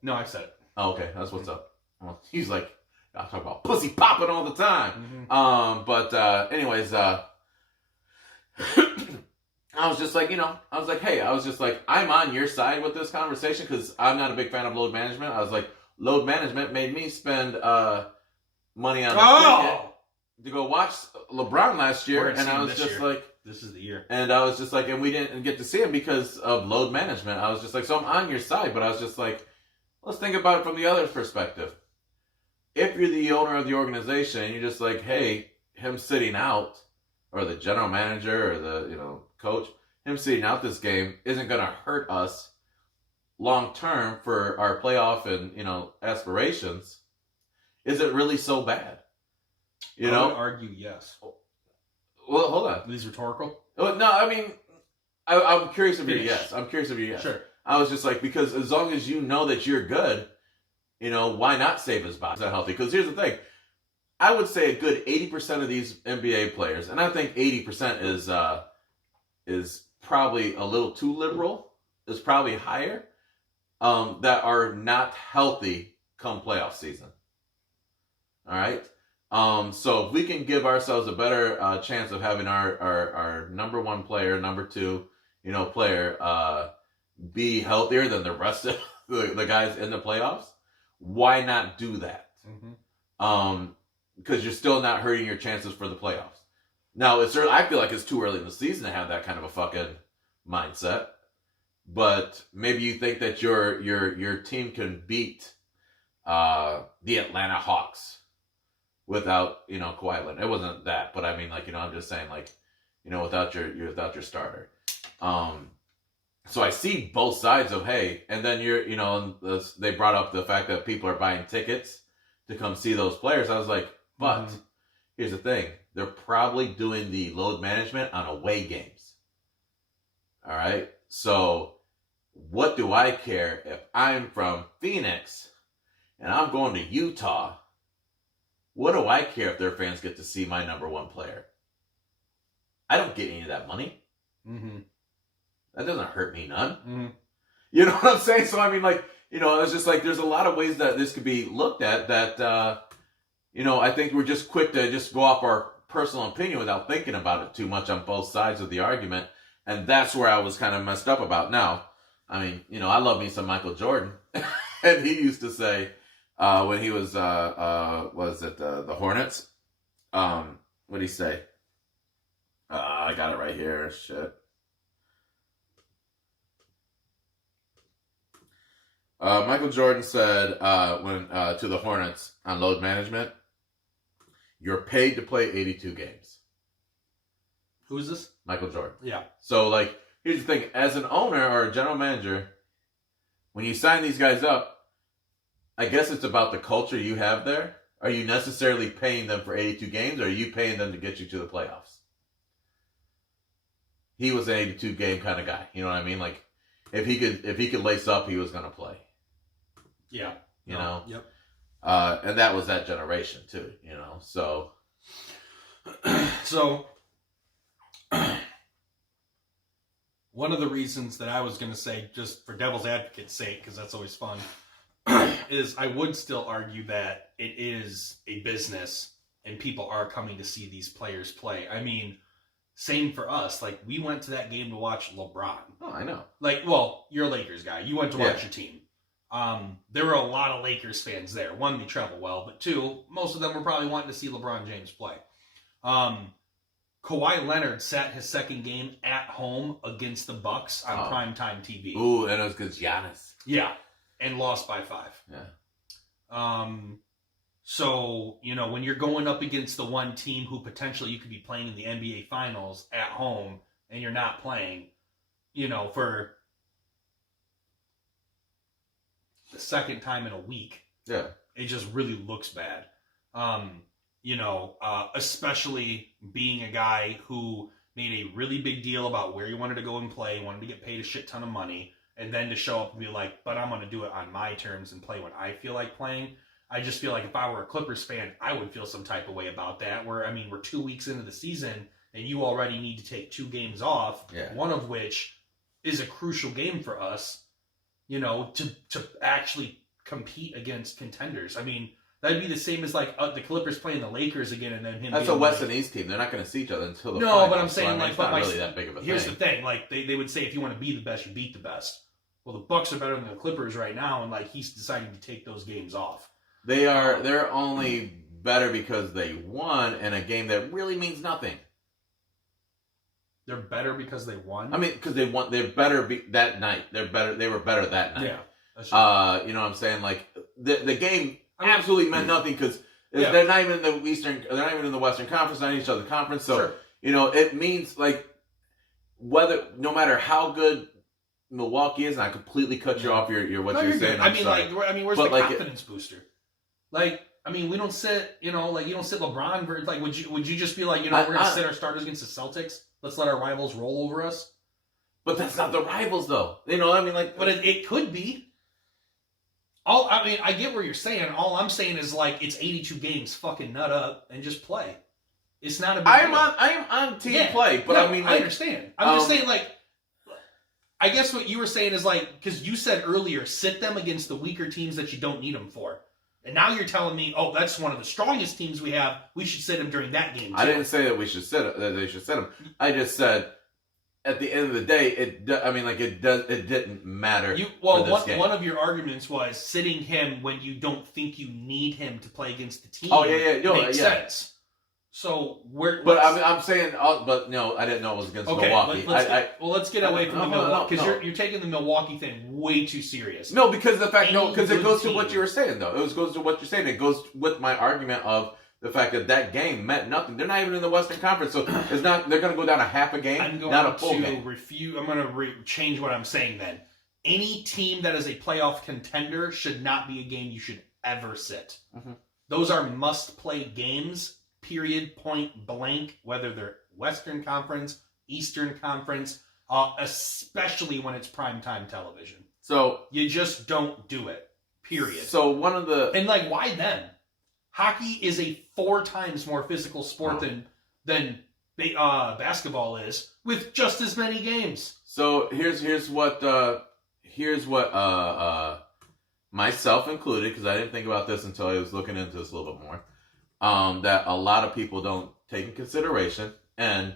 No, I said it. Oh, okay, that's what's up. Well, he's like, I talk about pussy popping all the time. Mm-hmm. Anyways, I was just like, I'm on your side with this conversation because I'm not a big fan of load management. I was like, load management made me spend money on a ticket to go watch LeBron last year, and I was just like, this is the year. And I was just like, and we didn't get to see him because of load management. I was just like, so I'm on your side, but I was just like, let's think about it from the other perspective. If you're the owner of the organization and you're just like, hey, him sitting out, or the general manager or the coach, him sitting out this game isn't going to hurt us long term for our playoff and aspirations. Is it really so bad? I would argue yes. Well, hold on. These rhetorical? No, I mean, I'm curious if you're yes. I'm curious if you're yes. Sure. I was just like, because as long as you know that you're good, why not save his body? Is that healthy? Because here's the thing. I would say a good 80% of these NBA players, and I think 80% is probably a little too liberal, is probably higher, that are not healthy come playoff season. All right? So if we can give ourselves a better chance of having our number one player, number two, player be healthier than the rest of the guys in the playoffs, why not do that? Because you're still not hurting your chances for the playoffs. Now, I feel like it's too early in the season to have that kind of a fucking mindset. But maybe you think that your team can beat the Atlanta Hawks without, Kawhi Leonard. It wasn't that, but I mean, like, I'm just saying, like, without your starter. So I see both sides of, hey, and then they brought up the fact that people are buying tickets to come see those players. I was like, but here's the thing. They're probably doing the load management on away games. All right? So what do I care if I'm from Phoenix and I'm going to Utah? What do I care if their fans get to see my number one player? I don't get any of that money. That doesn't hurt me none. You know what I'm saying? So, I mean, like, it's just like there's a lot of ways that this could be looked at that, I think we're just quick to just go off our personal opinion without thinking about it too much on both sides of the argument. And that's where I was kind of messed up about. Now, I mean, I love me some Michael Jordan. And he used to say, when he was, the Hornets? What did he say? I got it right here. Shit. Michael Jordan said when to the Hornets on load management, you're paid to play 82 games. Who is this? Michael Jordan. Yeah. So, like, here's the thing. As an owner or a general manager, when you sign these guys up, I guess it's about the culture you have there. Are you necessarily paying them for 82 games, or are you paying them to get you to the playoffs? He was an 82 game kind of guy. You know what I mean? Like, if he could lace up, he was going to play. Yeah. Yep. And that was that generation too, so. So, one of the reasons that I was going to say, just for devil's advocate's sake, because that's always fun, is I would still argue that it is a business and people are coming to see these players play. I mean, same for us. Like, we went to that game to watch LeBron. Oh, I know. Like, well, you're a Lakers guy. You went to watch your team. There were a lot of Lakers fans there. One, they travel well, but two, most of them were probably wanting to see LeBron James play. Kawhi Leonard sat his second game at home against the Bucks on primetime TV. Ooh, and it was because Giannis. Yeah, and lost by 5. Yeah. So, when you're going up against the one team who potentially you could be playing in the NBA Finals at home and you're not playing, for the second time in a week. Yeah. It just really looks bad. Especially being a guy who made a really big deal about where he wanted to go and play, wanted to get paid a shit ton of money, and then to show up and be like, but I'm going to do it on my terms and play when I feel like playing. I just feel like if I were a Clippers fan, I would feel some type of way about that, where, I mean, we're 2 weeks into the season, and you already need to take 2 games off, one of which is a crucial game for us, to actually compete against contenders. I mean, that'd be the same as, like, the Clippers playing the Lakers again, and then him. That's a West and East team. They're not going to see each other until the No, finals. but I'm saying, so, I mean, like, it's not really that big of a here's thing. the thing. Like, they would say if you want to be the best, you beat the best. Well, the Bucks are better than the Clippers right now, and, like, he's deciding to take those games off. They're only better because they won in a game that really means nothing. They're better because they won? I mean, because they won. They're better that night. They were better that night. Yeah. That's true. You know what I'm saying? Like, the game absolutely meant nothing because they're not even in the Eastern. They're not even in the Western Conference. Not in each other's conference. So it means, like, no matter how good Milwaukee is, and I completely cut you off your what you're saying. I mean, where's the confidence booster? Like, I mean, we don't sit, you don't sit LeBron. Like, would you just be like, we're going to sit our starters against the Celtics? Let's let our rivals roll over us. But that's not the rivals, though. I mean, like, but it could be. I get where you're saying. All I'm saying is, like, it's 82 games. Fucking nut up and just play. It's not a big deal. I am on team play, but I mean, like, I understand. I'm just saying, like, I guess what you were saying is, like, because you said earlier, sit them against the weaker teams that you don't need them for. And now you're telling me, oh, that's one of the strongest teams we have. We should sit them during that game, too. I didn't say that they should sit them. I just said at the end of the day, it didn't matter. One of your arguments was sitting him when you don't think you need him to play against the team. Oh yeah, makes sense. So I'm saying, but no, I didn't know it was against Milwaukee. Let's get away from the Milwaukee because you're taking the Milwaukee thing way too serious. No, because because it goes to what you were saying though. It goes to what you're saying. It goes with my argument of the fact that game meant nothing. They're not even in the Western Conference, so it's not. They're going to go down a half a game, not a full game. I'm going to change what I'm saying. Then any team that is a playoff contender should not be a game you should ever sit. Mm-hmm. Those are must-play games. Period. Point blank. Whether they're Western Conference, Eastern Conference, especially when it's primetime television. So you just don't do it. Period. So why then? Hockey is a 4 times more physical sport than basketball is, with just as many games. So here's what myself included, because I didn't think about this until I was looking into this a little bit more. That a lot of people don't take in consideration, and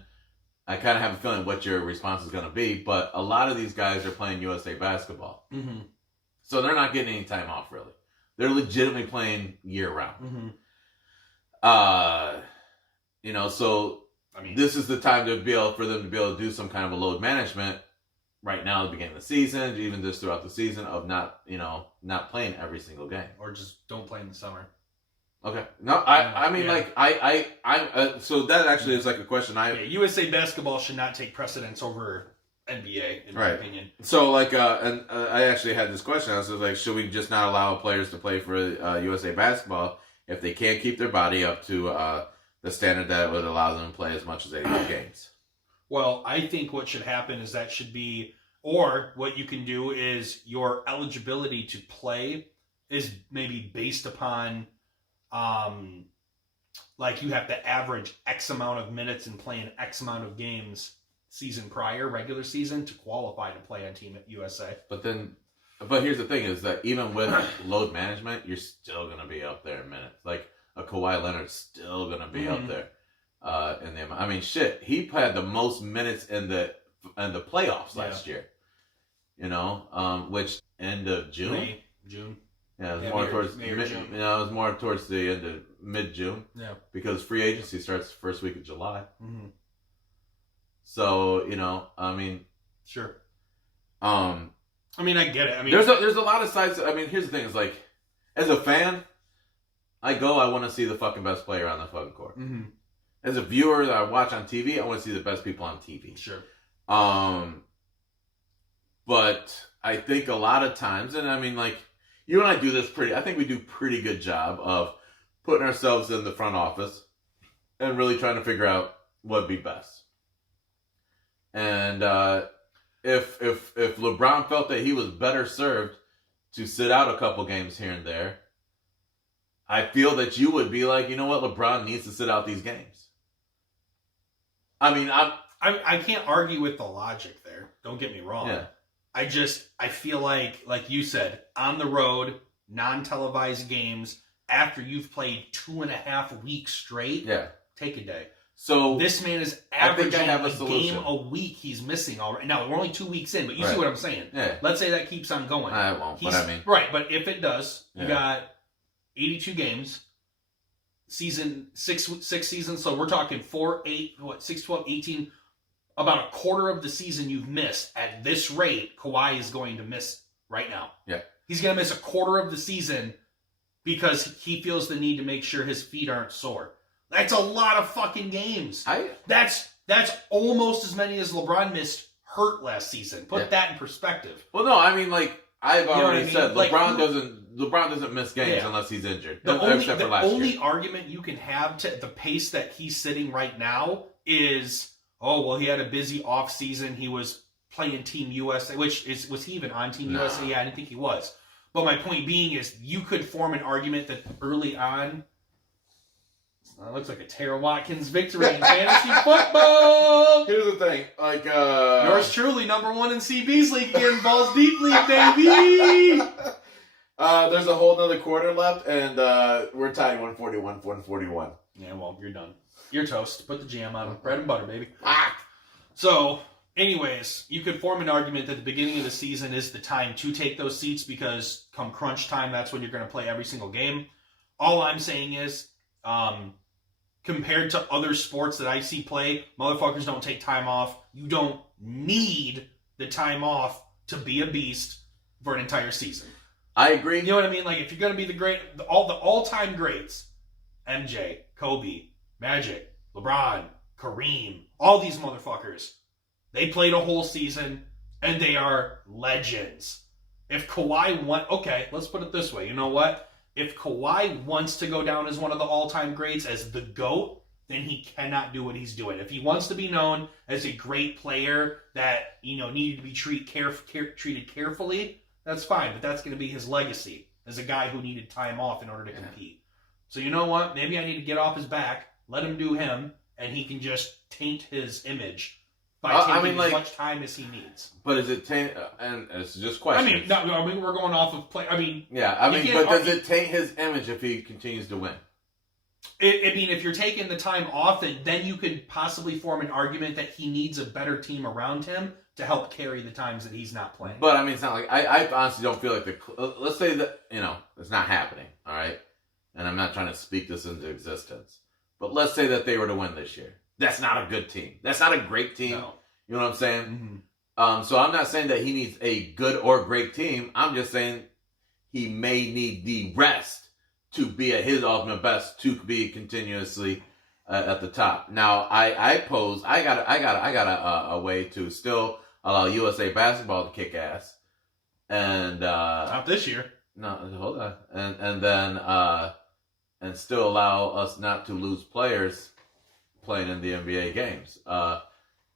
I kind of have a feeling what your response is going to be. But a lot of these guys are playing USA basketball, so they're not getting any time off really. They're legitimately playing year round. So this is the time for them to be able to do some kind of a load management right now at the beginning of the season, even just throughout the season, of not playing every single game. Or just don't play in the summer. Okay. No, so that actually is like a question USA basketball should not take precedence over NBA, in my opinion. So, I actually had this question. I was like, should we just not allow players to play for USA basketball if they can't keep their body up to the standard that would allow them to play as much as 82 games? Well, I think what should happen is that should be, or what you can do is your eligibility to play is maybe based upon, you have to average X amount of minutes and play in X amount of games season prior, regular season, to qualify to play on Team USA. But here's the thing: is that even with load management, you're still going to be up there in minutes. Like a Kawhi Leonard's still going to be up there. He had the most minutes in the playoffs last year. Which end of June. June. Yeah, it was more towards June. It was more towards the end of mid-June. Yeah. Because free agency starts the first week of July. Mm-hmm. So, Sure. I get it. There's a lot of sides. Here's the thing: is like, as a fan, I want to see the fucking best player on the fucking court. Mm-hmm. As a viewer that I watch on TV, I want to see the best people on TV. Sure. But I think a lot of times, and you and I do this I think we do pretty good job of putting ourselves in the front office and really trying to figure out what would be best. And if LeBron felt that he was better served to sit out a couple games here and there, I feel that you would be like, you know what, LeBron needs to sit out these games. I can't argue with the logic there. Don't get me wrong. Yeah. I feel like you said, on the road, non-televised games, after you've played 2.5 weeks straight, take a day. So this man is averaging a solution. game a week he's missing already. Now, we're only 2 weeks in, but you see what I'm saying. Yeah. Let's say that keeps on going. I won't, Right, but if it does, you got 82 games, season, six seasons, so we're talking 4, 8, 6, 12, 18, about a quarter of the season you've missed. At this rate, Kawhi is going to miss right now. Yeah. He's going to miss a quarter of the season because he feels the need to make sure his feet aren't sore. That's a lot of fucking games. That's almost as many as LeBron missed hurt last season. Put that in perspective. Well, no, I've already said LeBron doesn't miss games unless he's injured. The only argument you can have to the pace that he's sitting right now is, he had a busy off season. He was playing Team USA, was he even on Team USA? Yeah, I didn't think he was. But my point being is, you could form an argument that early on, it looks like a Tara Watkins victory in fantasy football. Here's the thing, yours truly, number 1 in CB's league again, balls deeply, baby. There's a whole nother quarter left, and we're tied 141. Yeah, well, you're done. You're toast. Put the jam on. Bread and butter, baby. Ah! So, Anyways, you could form an argument that the beginning of the season is the time to take those seats because come crunch time, that's when you're going to play every single game. All I'm saying is, compared to other sports that I see play, motherfuckers don't take time off. You don't need the time off to be a beast for an entire season. I agree. You know what I mean? Like, if you're going to be the all-time greats, MJ, Kobe, Magic, LeBron, Kareem, all these motherfuckers, they played a whole season, and they are legends. If Kawhi okay, let's put it this way. You know what? If Kawhi wants to go down as one of the all-time greats, as the GOAT, then he cannot do what he's doing. If he wants to be known as a great player that, needed to be treated carefully, that's fine. But that's going to be his legacy as a guy who needed time off in order to compete. So you know what? Maybe I need to get off his back, let him do him, and he can just taint his image by taking as much time as he needs. But is it taint? And it's just questions. We're going off of play. But does it taint his image if he continues to win? If you're taking the time off, then you could possibly form an argument that he needs a better team around him to help carry the times that he's not playing. But it's not like I honestly don't feel like let's say that it's not happening. All right, and I'm not trying to speak this into existence. But let's say that they were to win this year. That's not a good team. That's not a great team. No. You know what I'm saying? Mm-hmm. So I'm not saying that he needs a good or great team. I'm just saying he may need the rest to be at his ultimate best to be continuously at the top. Now I got a way to still allow USA basketball to kick ass, and not this year. No, hold on, and then and still allow us not to lose players playing in the NBA games.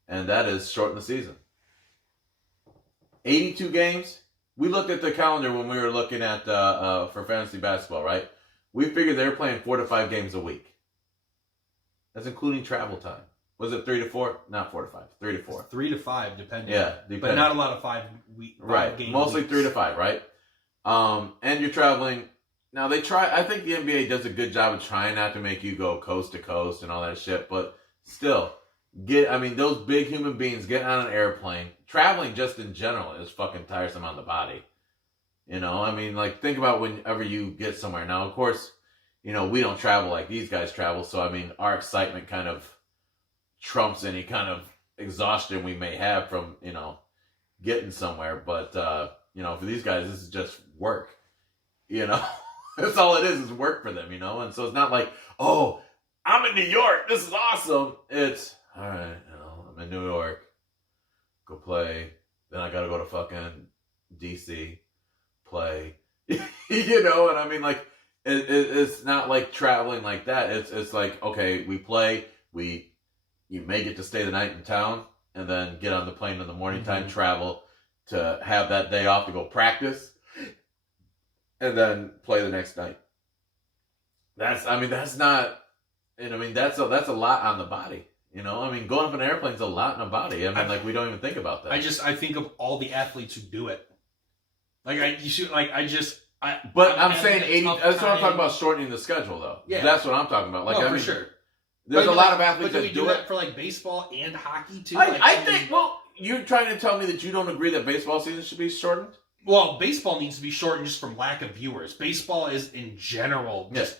And that is shorten the season. 82 games. We looked at the calendar when we were looking at for fantasy basketball, right? We figured they were playing 4 to 5 games a week. That's including travel time. Was it 3 to 4? Not 4 to 5. 3 to 4. 3 to 5, depending. Yeah, but not a lot of 5 right. Mostly weeks. 3 to 5, right? And you're traveling. Now they try. I think the NBA does a good job of trying not to make you go coast to coast and all that shit. But still, those big human beings getting on an airplane, traveling just in general is fucking tiresome on the body. Think about whenever you get somewhere. Now, of course, we don't travel like these guys travel. So, our excitement kind of trumps any kind of exhaustion we may have from, getting somewhere. But, for these guys, this is just work, That's all it is work for them, And so it's not like, oh, I'm in New York. This is awesome. It's, all right, I'm in New York. Go play. Then I got to go to fucking D.C., play. And it's not like traveling like that. It's like, okay, we play. You may get to stay the night in town and then get on the plane in the morning time, travel to have that day off to go practice. And then play the next night. That's not, that's a lot on the body. Going up in an airplane's a lot on the body. We don't even think about that. I think of all the athletes who do it. But I'm saying 80. That's what I'm talking about, shortening the schedule, though. Yeah, that's what I'm talking about. for sure. There's a lot of athletes that do that it for baseball and hockey too. I think. Well, you're trying to tell me that you don't agree that baseball season should be shortened? Well, baseball needs to be shortened just from lack of viewers. Baseball is, in general, just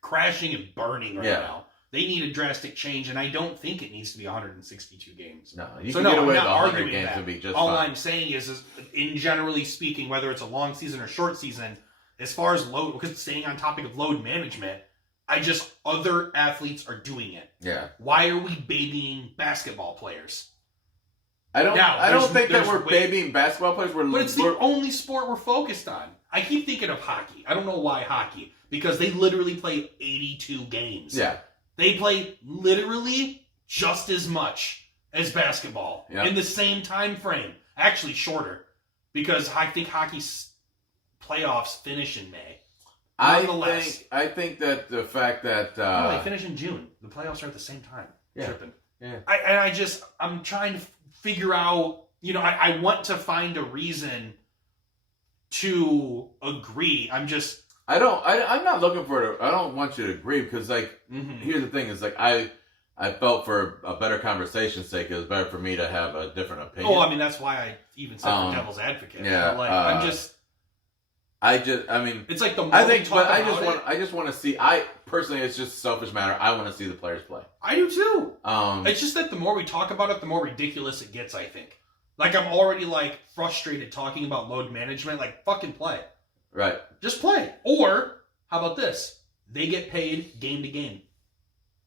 crashing and burning right now. They need a drastic change, and I don't think it needs to be 162 games. No, you can get away with 100 games that. and be just All fine. I'm saying is, in generally speaking, whether it's a long season or short season, as far as load, because staying on topic of load management, other athletes are doing it. Yeah. Why are we babying basketball players? I don't think that we're babying basketball players. But it's the only sport we're focused on. I keep thinking of hockey. I don't know why hockey. Because they literally play 82 games. Yeah. They play literally just as much as basketball in the same time frame. Actually, shorter. Because I think hockey's playoffs finish in May. I think that the fact that... no, they finish in June. The playoffs are at the same time. Yeah. Tripping. Yeah. I'm trying to figure out... I want to find a reason to agree. I'm not looking for it. I don't want you to agree because, here's the thing. Is, I I felt for a better conversation's sake, it was better for me to have a different opinion. Oh, I mean, that's why I even said the devil's advocate. Yeah, But, like, I mean, it's like the more I think, we talk but about I just want to see. I personally, it's just a selfish matter. I want to see the players play. I do too. Um, It's just that the more we talk about it, the more ridiculous it gets, I think. Like, I'm already, like, frustrated talking about load management. Like, fucking play. right. Just play. Or, how about this? They get paid game to game.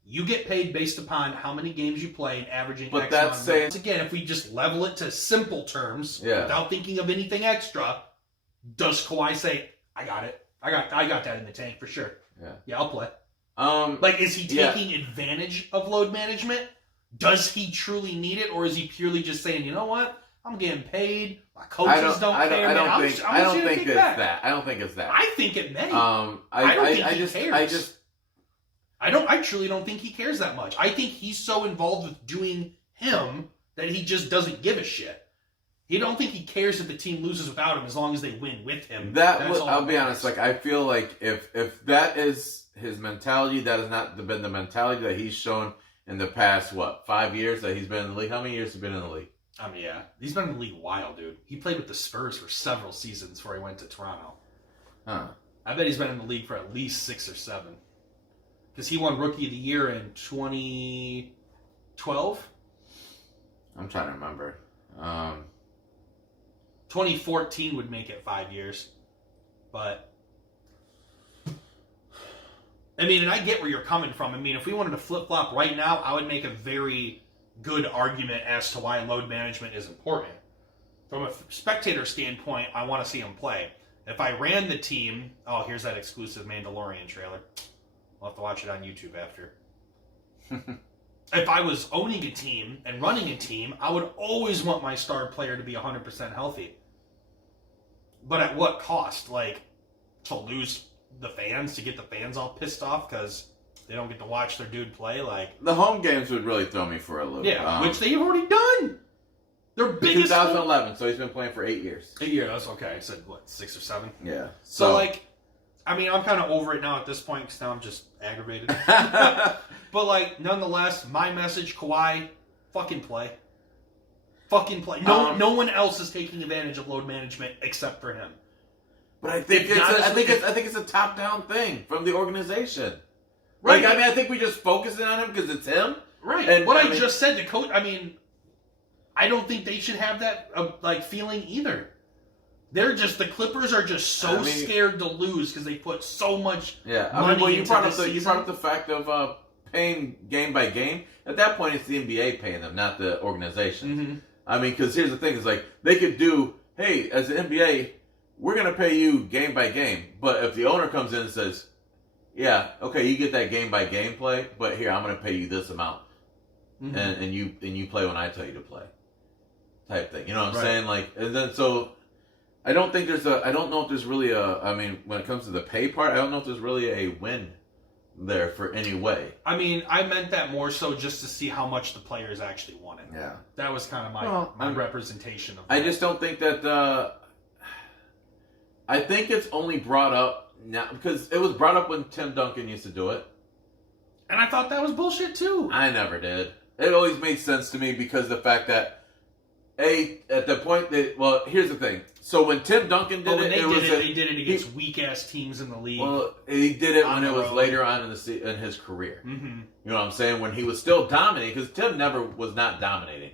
You get paid based upon how many games you play and averaging But X that's amount of saying- minutes. Again, if we just level it to simple terms, Yeah. without thinking of anything extra, does Kawhi say, I got it. I got that in the tank for sure. Yeah, I'll play. Like, is he taking advantage of load management? Does he truly need it, or is he purely just saying, you know what? I'm getting paid. My coaches don't care. I don't think it's back. that. I don't think it's that. I think it may. I don't think he just, cares. I truly don't think he cares that much. I think he's so involved with doing him that he just doesn't give a shit. He don't think he cares if the team loses without him as long as they win with him. I'll be honest. Like, I feel like if that is his mentality, that has not been the mentality that he's shown in the past 5 years that he's been in the league. How many years has he been in the league? I mean, yeah, he's been in the league a while, dude. He played with the Spurs for several seasons before he went to Toronto. Huh. I bet he's been in the league for at least 6 or 7. Because he won Rookie of the Year in 2012. I'm trying to remember. 2014 would make it 5 years. But, I mean, and I get where you're coming from. I mean, if we wanted to flip-flop right now, I would make a very good argument as to why load management is important. From a spectator standpoint, I want to see him play. If I ran the team... Oh, here's that exclusive Mandalorian trailer. We'll have to watch it on YouTube after. If I was owning a team and running a team, I would always want my star player to be 100% healthy. But at what cost? Like, to lose the fans, to get the fans all pissed off because they don't get to watch their dude play? Like, the home games would really throw me for a loop. Yeah, which they've already done. Their biggest 2011, so he's been playing for 8 years. 8 years, that's okay. I said, what, 6 or 7? Yeah. So like, I mean, I'm kind of over it now at this point because now I'm just aggravated. But, like, nonetheless, my message, Kawhi, fucking play. Fucking play. No one else is taking advantage of load management except for him. But I think it's a top-down thing from the organization. Right. Like, I mean, I think we just focusing on him because it's him. Right. And what I just said to coach, I mean, I don't think they should have that, feeling either. They're just, the Clippers are just so scared to lose because they put so much money you brought up the fact of paying game by game. At that point, it's the NBA paying them, not the organization. Mm-hmm. I mean, because here's the thing: it's like they could do, hey, as the NBA, we're gonna pay you game by game. But if the owner comes in and says, yeah, okay, you get that game by game play, but here I'm gonna pay you this amount, and you play when I tell you to play, type thing. You know what I'm saying? Like, and then so. I don't know if there's really I mean, when it comes to the pay part, I don't know if there's really a win there for any way. I mean, I meant that more so just to see how much the players actually wanted. Yeah. That was kind of my representation of that. I just don't think that, I think it's only brought up now, because it was brought up when Tim Duncan used to do it. And I thought that was bullshit too. I never did. It always made sense to me because the fact that, at the point that, well, here's the thing. So when Tim Duncan did they did it against weak-ass teams in the league. Well, he did it when it was later on in his career. Mm-hmm. You know what I'm saying? When he was still dominating, because Tim never was not dominating,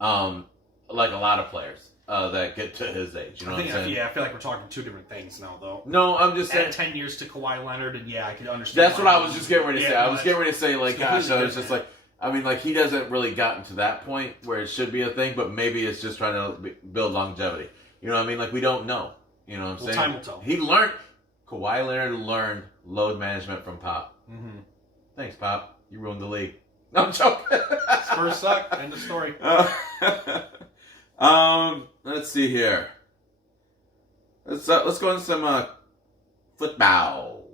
like a lot of players that get to his age. You know what I'm saying? Yeah, I feel like we're talking two different things now, though. No, I'm just saying. Add 10 years to Kawhi Leonard, and I can understand. That's what I was just getting ready to say. I was getting ready to say, like, gosh, I was just like, I mean, like, he doesn't really gotten to that point where it should be a thing, but maybe it's just trying to build longevity. You know what I mean? Like, we don't know. You know what I'm saying? Time will tell. Kawhi Leonard learned load management from Pop. Mm-hmm. Thanks, Pop. You ruined the league. No, I'm joking. Spurs suck. End of story. Let's see here. Let's go into some football.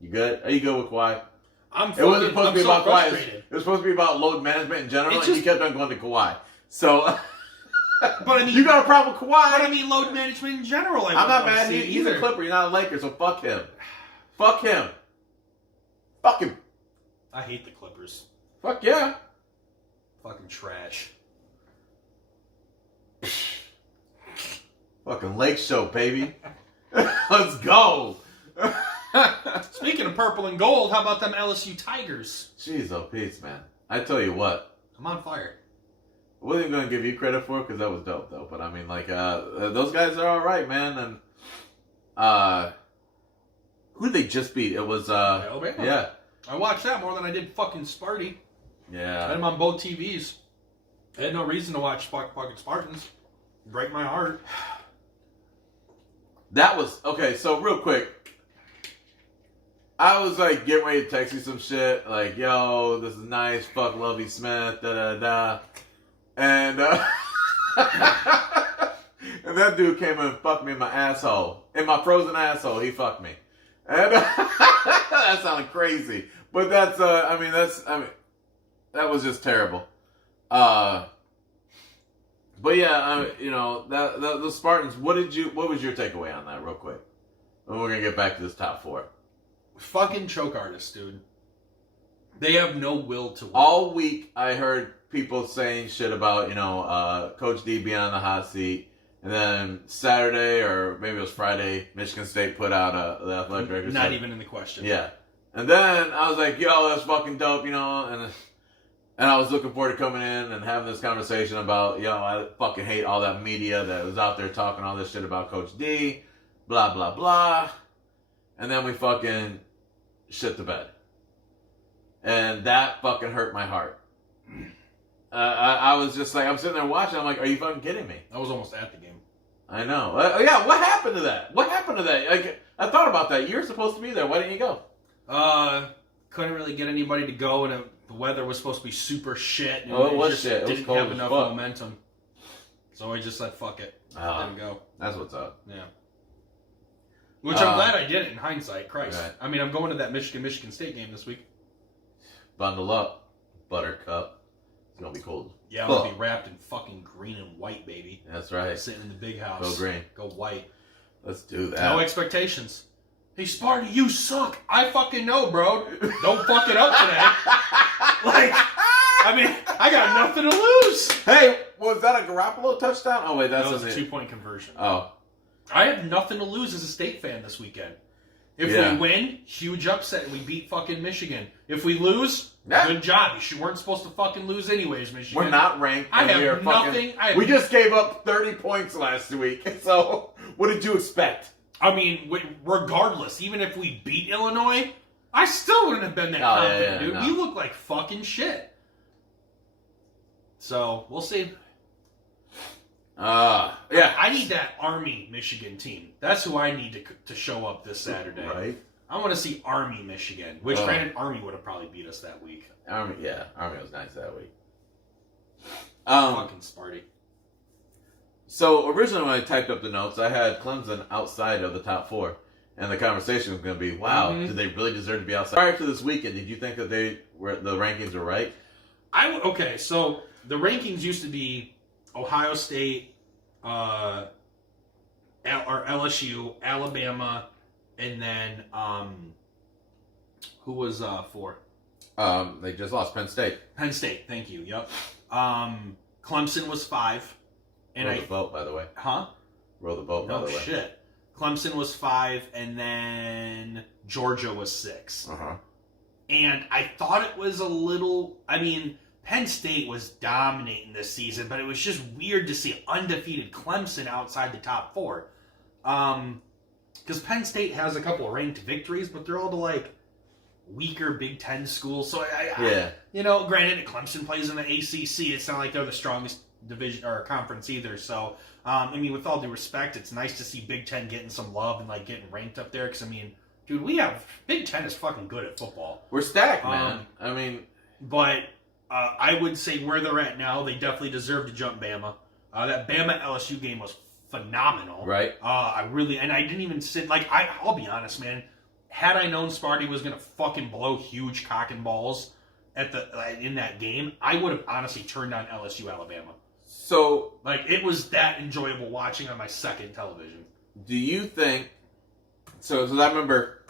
You good? Are you good with Kawhi? It wasn't supposed to be about Kawhi. It was supposed to be about load management in general, and you kept on going to Kawhi. So, but I mean, you got a problem with Kawhi? But I mean, load management in general. I'm not mad. He's a Clipper. You're not a Laker, so fuck him. Fuck him. Fuck him. I hate the Clippers. Fuck yeah. Fucking trash. Fucking Lake Show, baby. Let's go. Speaking of purple and gold, how about them LSU Tigers? Jeez, oh, peace, man. I tell you what. I'm on fire. I wasn't going to give you credit for it because that was dope, though. But I mean, like, those guys are all right, man. And who did they just beat? It was Alabama. Yeah. I watched that more than I did fucking Sparty. I Yeah. had them on both TVs. I had no reason to watch fucking Spartans. Break my heart. That was okay. So real quick, I was like getting ready to text you some shit, like, "Yo, this is nice. Fuck Lovey Smith, da da da," and and that dude came and fucked me in my asshole, in my frozen asshole. He fucked me, and that sounded crazy, but that's that was just terrible. But yeah, the Spartans. What was your takeaway on that, real quick? And we're gonna get back to this top four. Fucking choke artists, dude. They have no will to win. All week, I heard people saying shit about Coach D being on the hot seat, and then Saturday or maybe it was Friday, Michigan State put out the athletic director. Not even in the question. Yeah, and then I was like, "Yo, that's fucking dope," And I was looking forward to coming in and having this conversation about, I fucking hate all that media that was out there talking all this shit about Coach D, blah, blah, blah. And then we fucking shit the bed. And that fucking hurt my heart. I was just like, I'm sitting there watching, I'm like, are you fucking kidding me? I was almost at the game. I know. Yeah, what happened to that? What happened to that? Like, I thought about that. You were supposed to be there. Why didn't you go? Couldn't really get anybody to go, and the weather was supposed to be super shit. And it was just shit. It was didn't cold have as enough fuck. momentum. So I just said, fuck it. Didn't go. That's what's up. Yeah. Which I'm glad I did it in hindsight. Christ. Right. I mean, I'm going to that Michigan State game this week. Bundle up, Buttercup. It's gonna be cold. Yeah, I'll be wrapped in fucking green and white, baby. That's right. Sitting in the big house. Go green. Go white. Let's do that. No expectations. Hey, Sparty, you suck. I fucking know, bro. Don't fuck it up today. I got nothing to lose. Hey, was that a Garoppolo touchdown? Oh, wait, That was a 2-point conversion. Oh. I have nothing to lose as a State fan this weekend. If we win, huge upset, and we beat fucking Michigan. If we lose, good job. You weren't supposed to fucking lose anyways, Michigan. We're not ranked. I have nothing. We just gave up 30 points last week. So, what did you expect? I mean, regardless, even if we beat Illinois, I still wouldn't have been that confident, dude. No. You look like fucking shit. So, we'll see. Yeah. I need that Army Michigan team. That's who I need to show up this Saturday. Right. I want to see Army Michigan, which granted Army would have probably beat us that week. Army was nice that week. Fucking Sparty. So originally when I typed up the notes, I had Clemson outside of the top four, and the conversation was going to be, wow, did they really deserve to be outside? Prior to this weekend, did you think that the rankings were right? Okay, so the rankings used to be Ohio State, or LSU, Alabama, and then who was 4? They just lost Penn State. Penn State, thank you. Yep. Clemson was 5. And Row the boat, by the way. Huh? Row the boat, by the way. No shit. Clemson was 5, and then Georgia was 6. And I thought it was a little... I mean, Penn State was dominating this season, but it was just weird to see undefeated Clemson outside the top 4. Because Penn State has a couple of ranked victories, but they're all to, weaker Big Ten schools. So, granted, Clemson plays in the ACC. It's not like they're the strongest division or conference either. So, with all due respect, it's nice to see Big Ten getting some love and, getting ranked up there. Because, dude, Big Ten is fucking good at football. We're stacked, man. But I would say where they're at now, they definitely deserve to jump Bama. That Bama LSU game was phenomenal. Right. I didn't even sit, I'll be honest, man. Had I known Sparty was going to fucking blow huge cock and balls in that game, I would have honestly turned on LSU Alabama. So, it was that enjoyable watching on my second television. Do you think... So I remember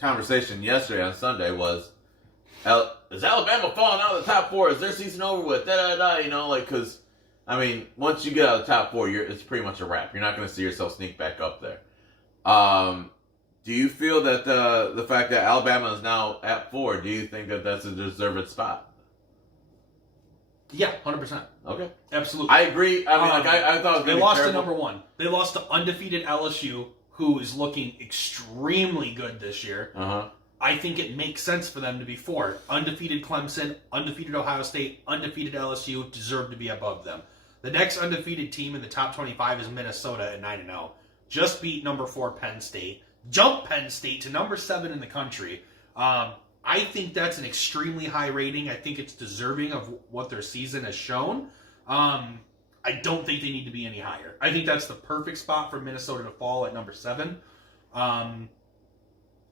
conversation yesterday on Sunday was, Is Alabama falling out of the top 4? Is their season over with? Because, I mean, once you get out of the top 4, it's pretty much a wrap. You're not going to see yourself sneak back up there. Do you feel that the fact that Alabama is now at 4, do you think that that's a deserved spot? Yeah, 100%. Okay. Absolutely. I agree. I mean, I thought it was they gonna be lost terrible. to number 1. They lost to undefeated LSU, who is looking extremely good this year. Uh-huh. I think it makes sense for them to be 4. Undefeated Clemson, undefeated Ohio State, undefeated LSU deserve to be above them. The next undefeated team in the top 25 is Minnesota at 9-0. Just beat number 4 Penn State. Jump Penn State to number 7 in the country. I think that's an extremely high rating. I think it's deserving of what their season has shown. I don't think they need to be any higher. I think that's the perfect spot for Minnesota to fall at number 7.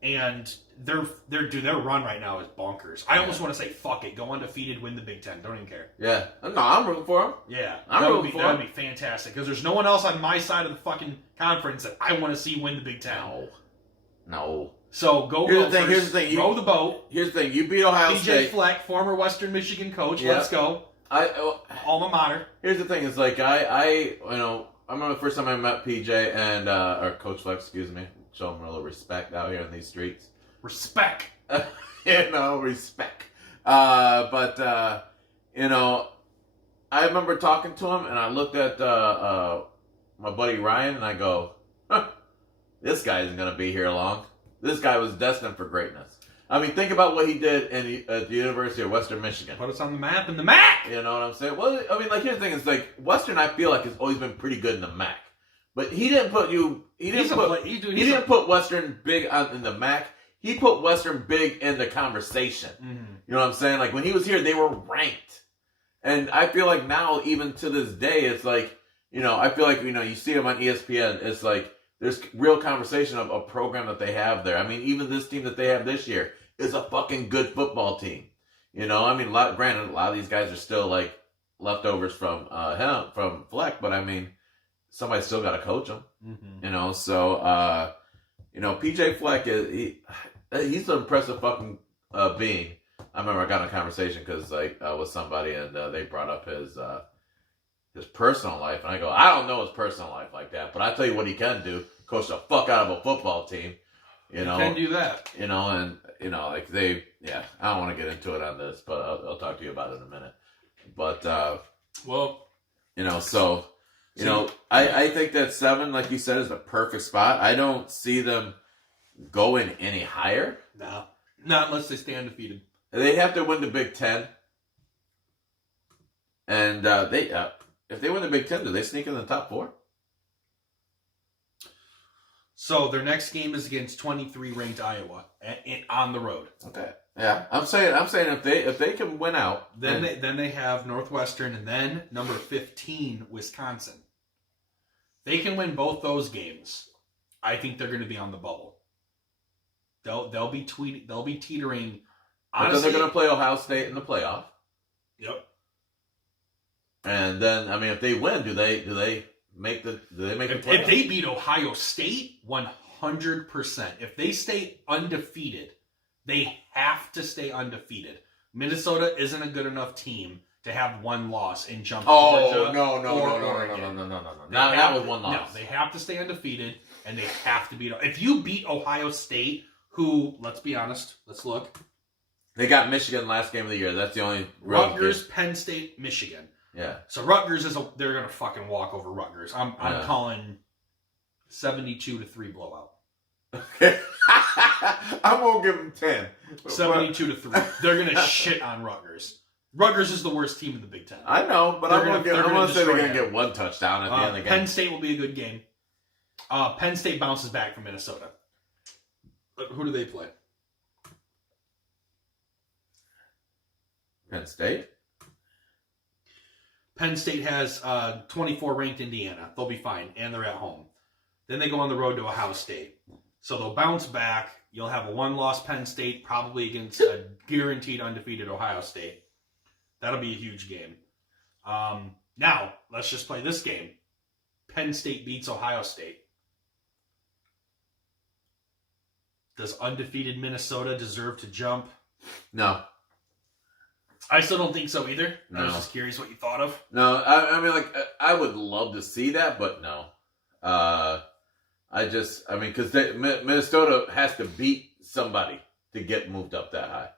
And their run right now is bonkers. I almost want to say, fuck it, go undefeated, win the Big Ten. Don't even care. Yeah. No, I'm rooting for them. Yeah. That would be fantastic. Because there's no one else on my side of the fucking conference that I want to see win the Big Ten. No. So Here's the thing. Row the boat. Here's the thing. You beat Ohio State. PJ Fleck, former Western Michigan coach. Yep. Let's go. Alma mater. Here's the thing. It's like I remember the first time I met PJ and or Coach Fleck, excuse me. Show him a little respect out here in these streets. Respect. Respect. I remember talking to him, and I looked at my buddy Ryan, and I go, this guy isn't going to be here long. This guy was destined for greatness. I mean, think about what he did at the University of Western Michigan. Put us on the map in the MAC. You know what I'm saying? Well, I mean, like, here's the thing. It's like, Western, I feel like, has always been pretty good in the MAC. But he didn't put didn't put Western big in the MAC. He put Western big in the conversation. Mm-hmm. You know what I'm saying? Like, when he was here, they were ranked. And I feel like now, even to this day, it's like, I feel like, you see them on ESPN. It's like, there's real conversation of a program that they have there. I mean, even this team that they have this year is a fucking good football team. I mean, granted, a lot of these guys are still, like, leftovers from Fleck, but I mean, somebody's still got to coach them. Mm-hmm. So, PJ Fleck, he's an impressive fucking being. I remember I got in a conversation with somebody, and they brought up his personal life, and I go, I don't know his personal life like that, but I tell you what he can do: coach the fuck out of a football team. He can do that. I don't want to get into it on this, but I'll talk to you about it in a minute. But I think that 7, like you said, is the perfect spot. I don't see them going any higher. No, not unless they stay undefeated. They have to win the Big Ten, and if they win the Big Ten, do they sneak in the top 4? So their next game is against 23 ranked Iowa on the road. Okay. Yeah, I'm saying if they can win out, then they have Northwestern, and then number 15 Wisconsin. They can win both those games. I think they're going to be on the bubble. They'll be teetering. Honestly, because they're going to play Ohio State in the playoff. Yep. And then, I mean, if they win, do they make the playoff? If they beat Ohio State, 100%. If they stay undefeated, they have to stay undefeated. Minnesota isn't a good enough team to have one loss and jump. No. Not with one loss. No, they have to stay undefeated, and they have to beat. If you beat Ohio State, who, let's be honest, let's look. They got Michigan last game of the year. That's the only Rutgers, Penn State, Michigan. Yeah. So Rutgers they're gonna fucking walk over Rutgers. I'm calling 72-3 blowout. Okay. I'm gonna give them 10. 72-3. They're gonna shit on Rutgers. Rutgers is the worst team in the Big Ten. I know, but I'm gonna say they're gonna get one touchdown at the end of the game. Penn State will be a good game. Penn State bounces back from Minnesota. Who do they play? Penn State? Penn State has 24 ranked Indiana. They'll be fine, and they're at home. Then they go on the road to Ohio State. So they'll bounce back. You'll have a one-loss Penn State, probably against a guaranteed undefeated Ohio State. That'll be a huge game. Now, let's just play this game. Penn State beats Ohio State. Does undefeated Minnesota deserve to jump? No. I still don't think so either. No. I was just curious what you thought of. No, I mean, like, I would love to see that, but no. Because Minnesota has to beat somebody to get moved up that high.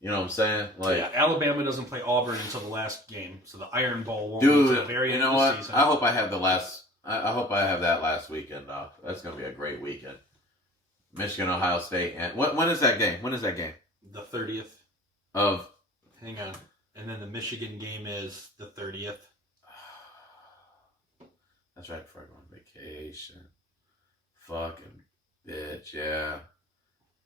You know what I'm saying? Like, yeah, Alabama doesn't play Auburn until the last game, so the Iron Bowl won't be until the very end of the season. I hope I have I hope I have that last weekend off. That's going to be a great weekend. Michigan, Ohio State, and when is that game? The 30th. Of. Hang on, and then the Michigan game is the 30th. That's right before I go on vacation. Fucking bitch, yeah.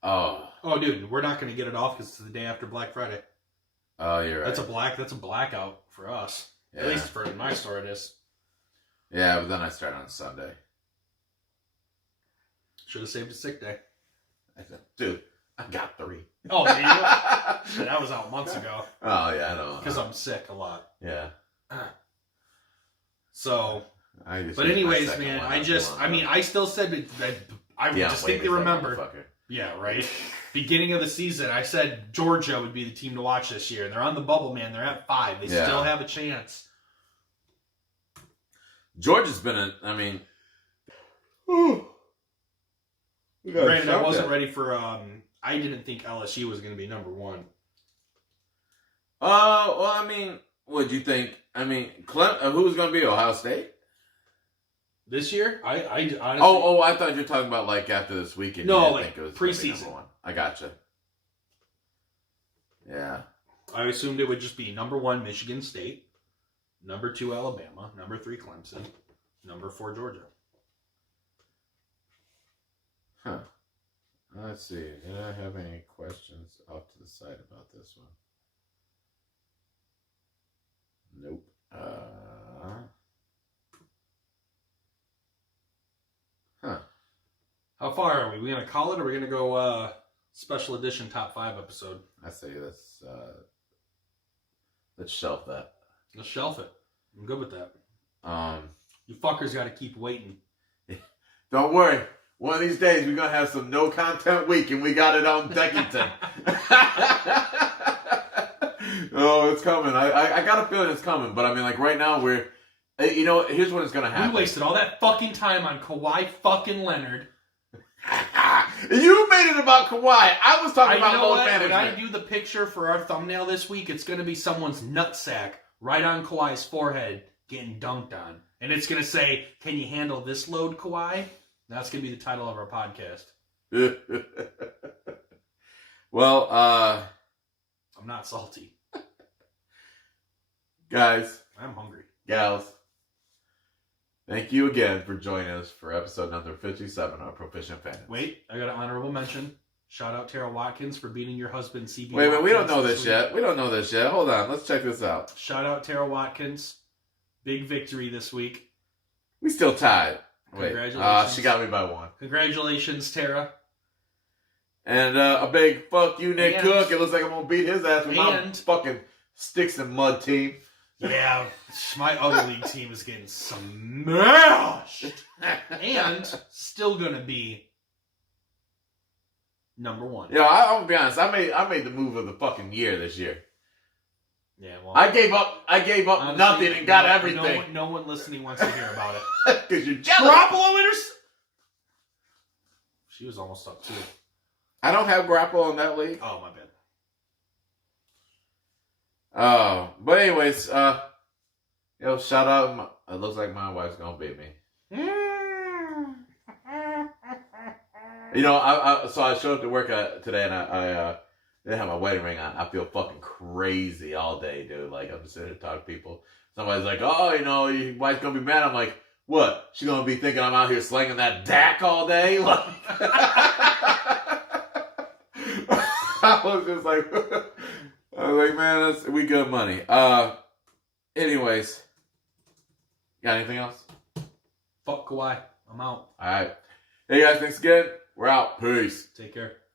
Oh, dude, we're not going to get it off because it's the day after Black Friday. Oh, you're right. That's a blackout for us. Yeah. At least for my store, it is. Yeah, but then I start on Sunday. Should have saved a sick day. I said, dude, I got 3. Oh, did you? Shit, that was out months ago. Oh, yeah, I know. Because I'm sick a lot. Yeah. So, but anyways, man, I still said that I distinctly remember. Yeah, right. Beginning of the season, I said Georgia would be the team to watch this year. They're on the bubble, man. They're at 5. They still have a chance. Georgia's been Granted, I wasn't ready for. I didn't think LSU was going to be number 1. What'd you think? Who's going to be Ohio State? This year, I honestly. I thought you were talking about like after this weekend. No, you like think it was preseason. I gotcha. Yeah. I assumed it would just be number 1 Michigan State, number 2 Alabama, number 3 Clemson, number 4 Georgia. Huh. Let's see. Did I have any questions off to the side about this one? Nope. Huh. How far are we? We gonna call it, or we gonna go special edition top 5 episode? I say let's shelf that. Let's shelf it. I'm good with that. You fuckers got to keep waiting. Don't worry. One of these days we're gonna have some no content week, and we got it on Deckington. Oh, it's coming. I got a feeling it's coming, but like right now we're. Here's what is going to happen. We wasted all that fucking time on Kawhi fucking Leonard. You made it about Kawhi. I was talking about load management. When I do the picture for our thumbnail this week, it's going to be someone's nutsack right on Kawhi's forehead getting dunked on. And it's going to say, "Can you handle this load, Kawhi?" That's going to be the title of our podcast. Well, I'm not salty. Guys. I'm hungry. Gals. Thank you again for joining us for episode number 57 of Proficient Fans. Wait, I got an honorable mention. Shout out Tara Watkins for beating your husband, CB. Wait, we don't know this yet. We don't know this yet. Hold on, let's check this out. Shout out Tara Watkins. Big victory this week. We still tied. Wait, congratulations. she got me by 1. Congratulations, Tara. And a big fuck you, Nick Cook. It looks like I'm going to beat his ass with my fucking sticks and mud team. Yeah, my other league team is getting smashed. And still going to be number 1. Yeah, I'll be honest. I made the move of the fucking year this year. Yeah, well, I gave up honestly, nothing and got everything. No one listening wants to hear about it. Because you're jealous. Garoppolo She was almost up too. I don't have Garoppolo in that league. Oh, my bad. Oh, but anyways, shout out. It looks like my wife's gonna beat me. So I showed up to work today, and I didn't have my wedding ring on. I feel fucking crazy all day, dude. Like, I'm just sitting here talking to people. Somebody's like, "Oh, your wife's gonna be mad." I'm like, "What? She's gonna be thinking I'm out here slinging that Dak all day?" Like, I was just like. I was like, man, we good money. Anyways. Got anything else? Fuck Kawhi. I'm out. Alright. Hey guys, thanks again. We're out. Peace. Take care.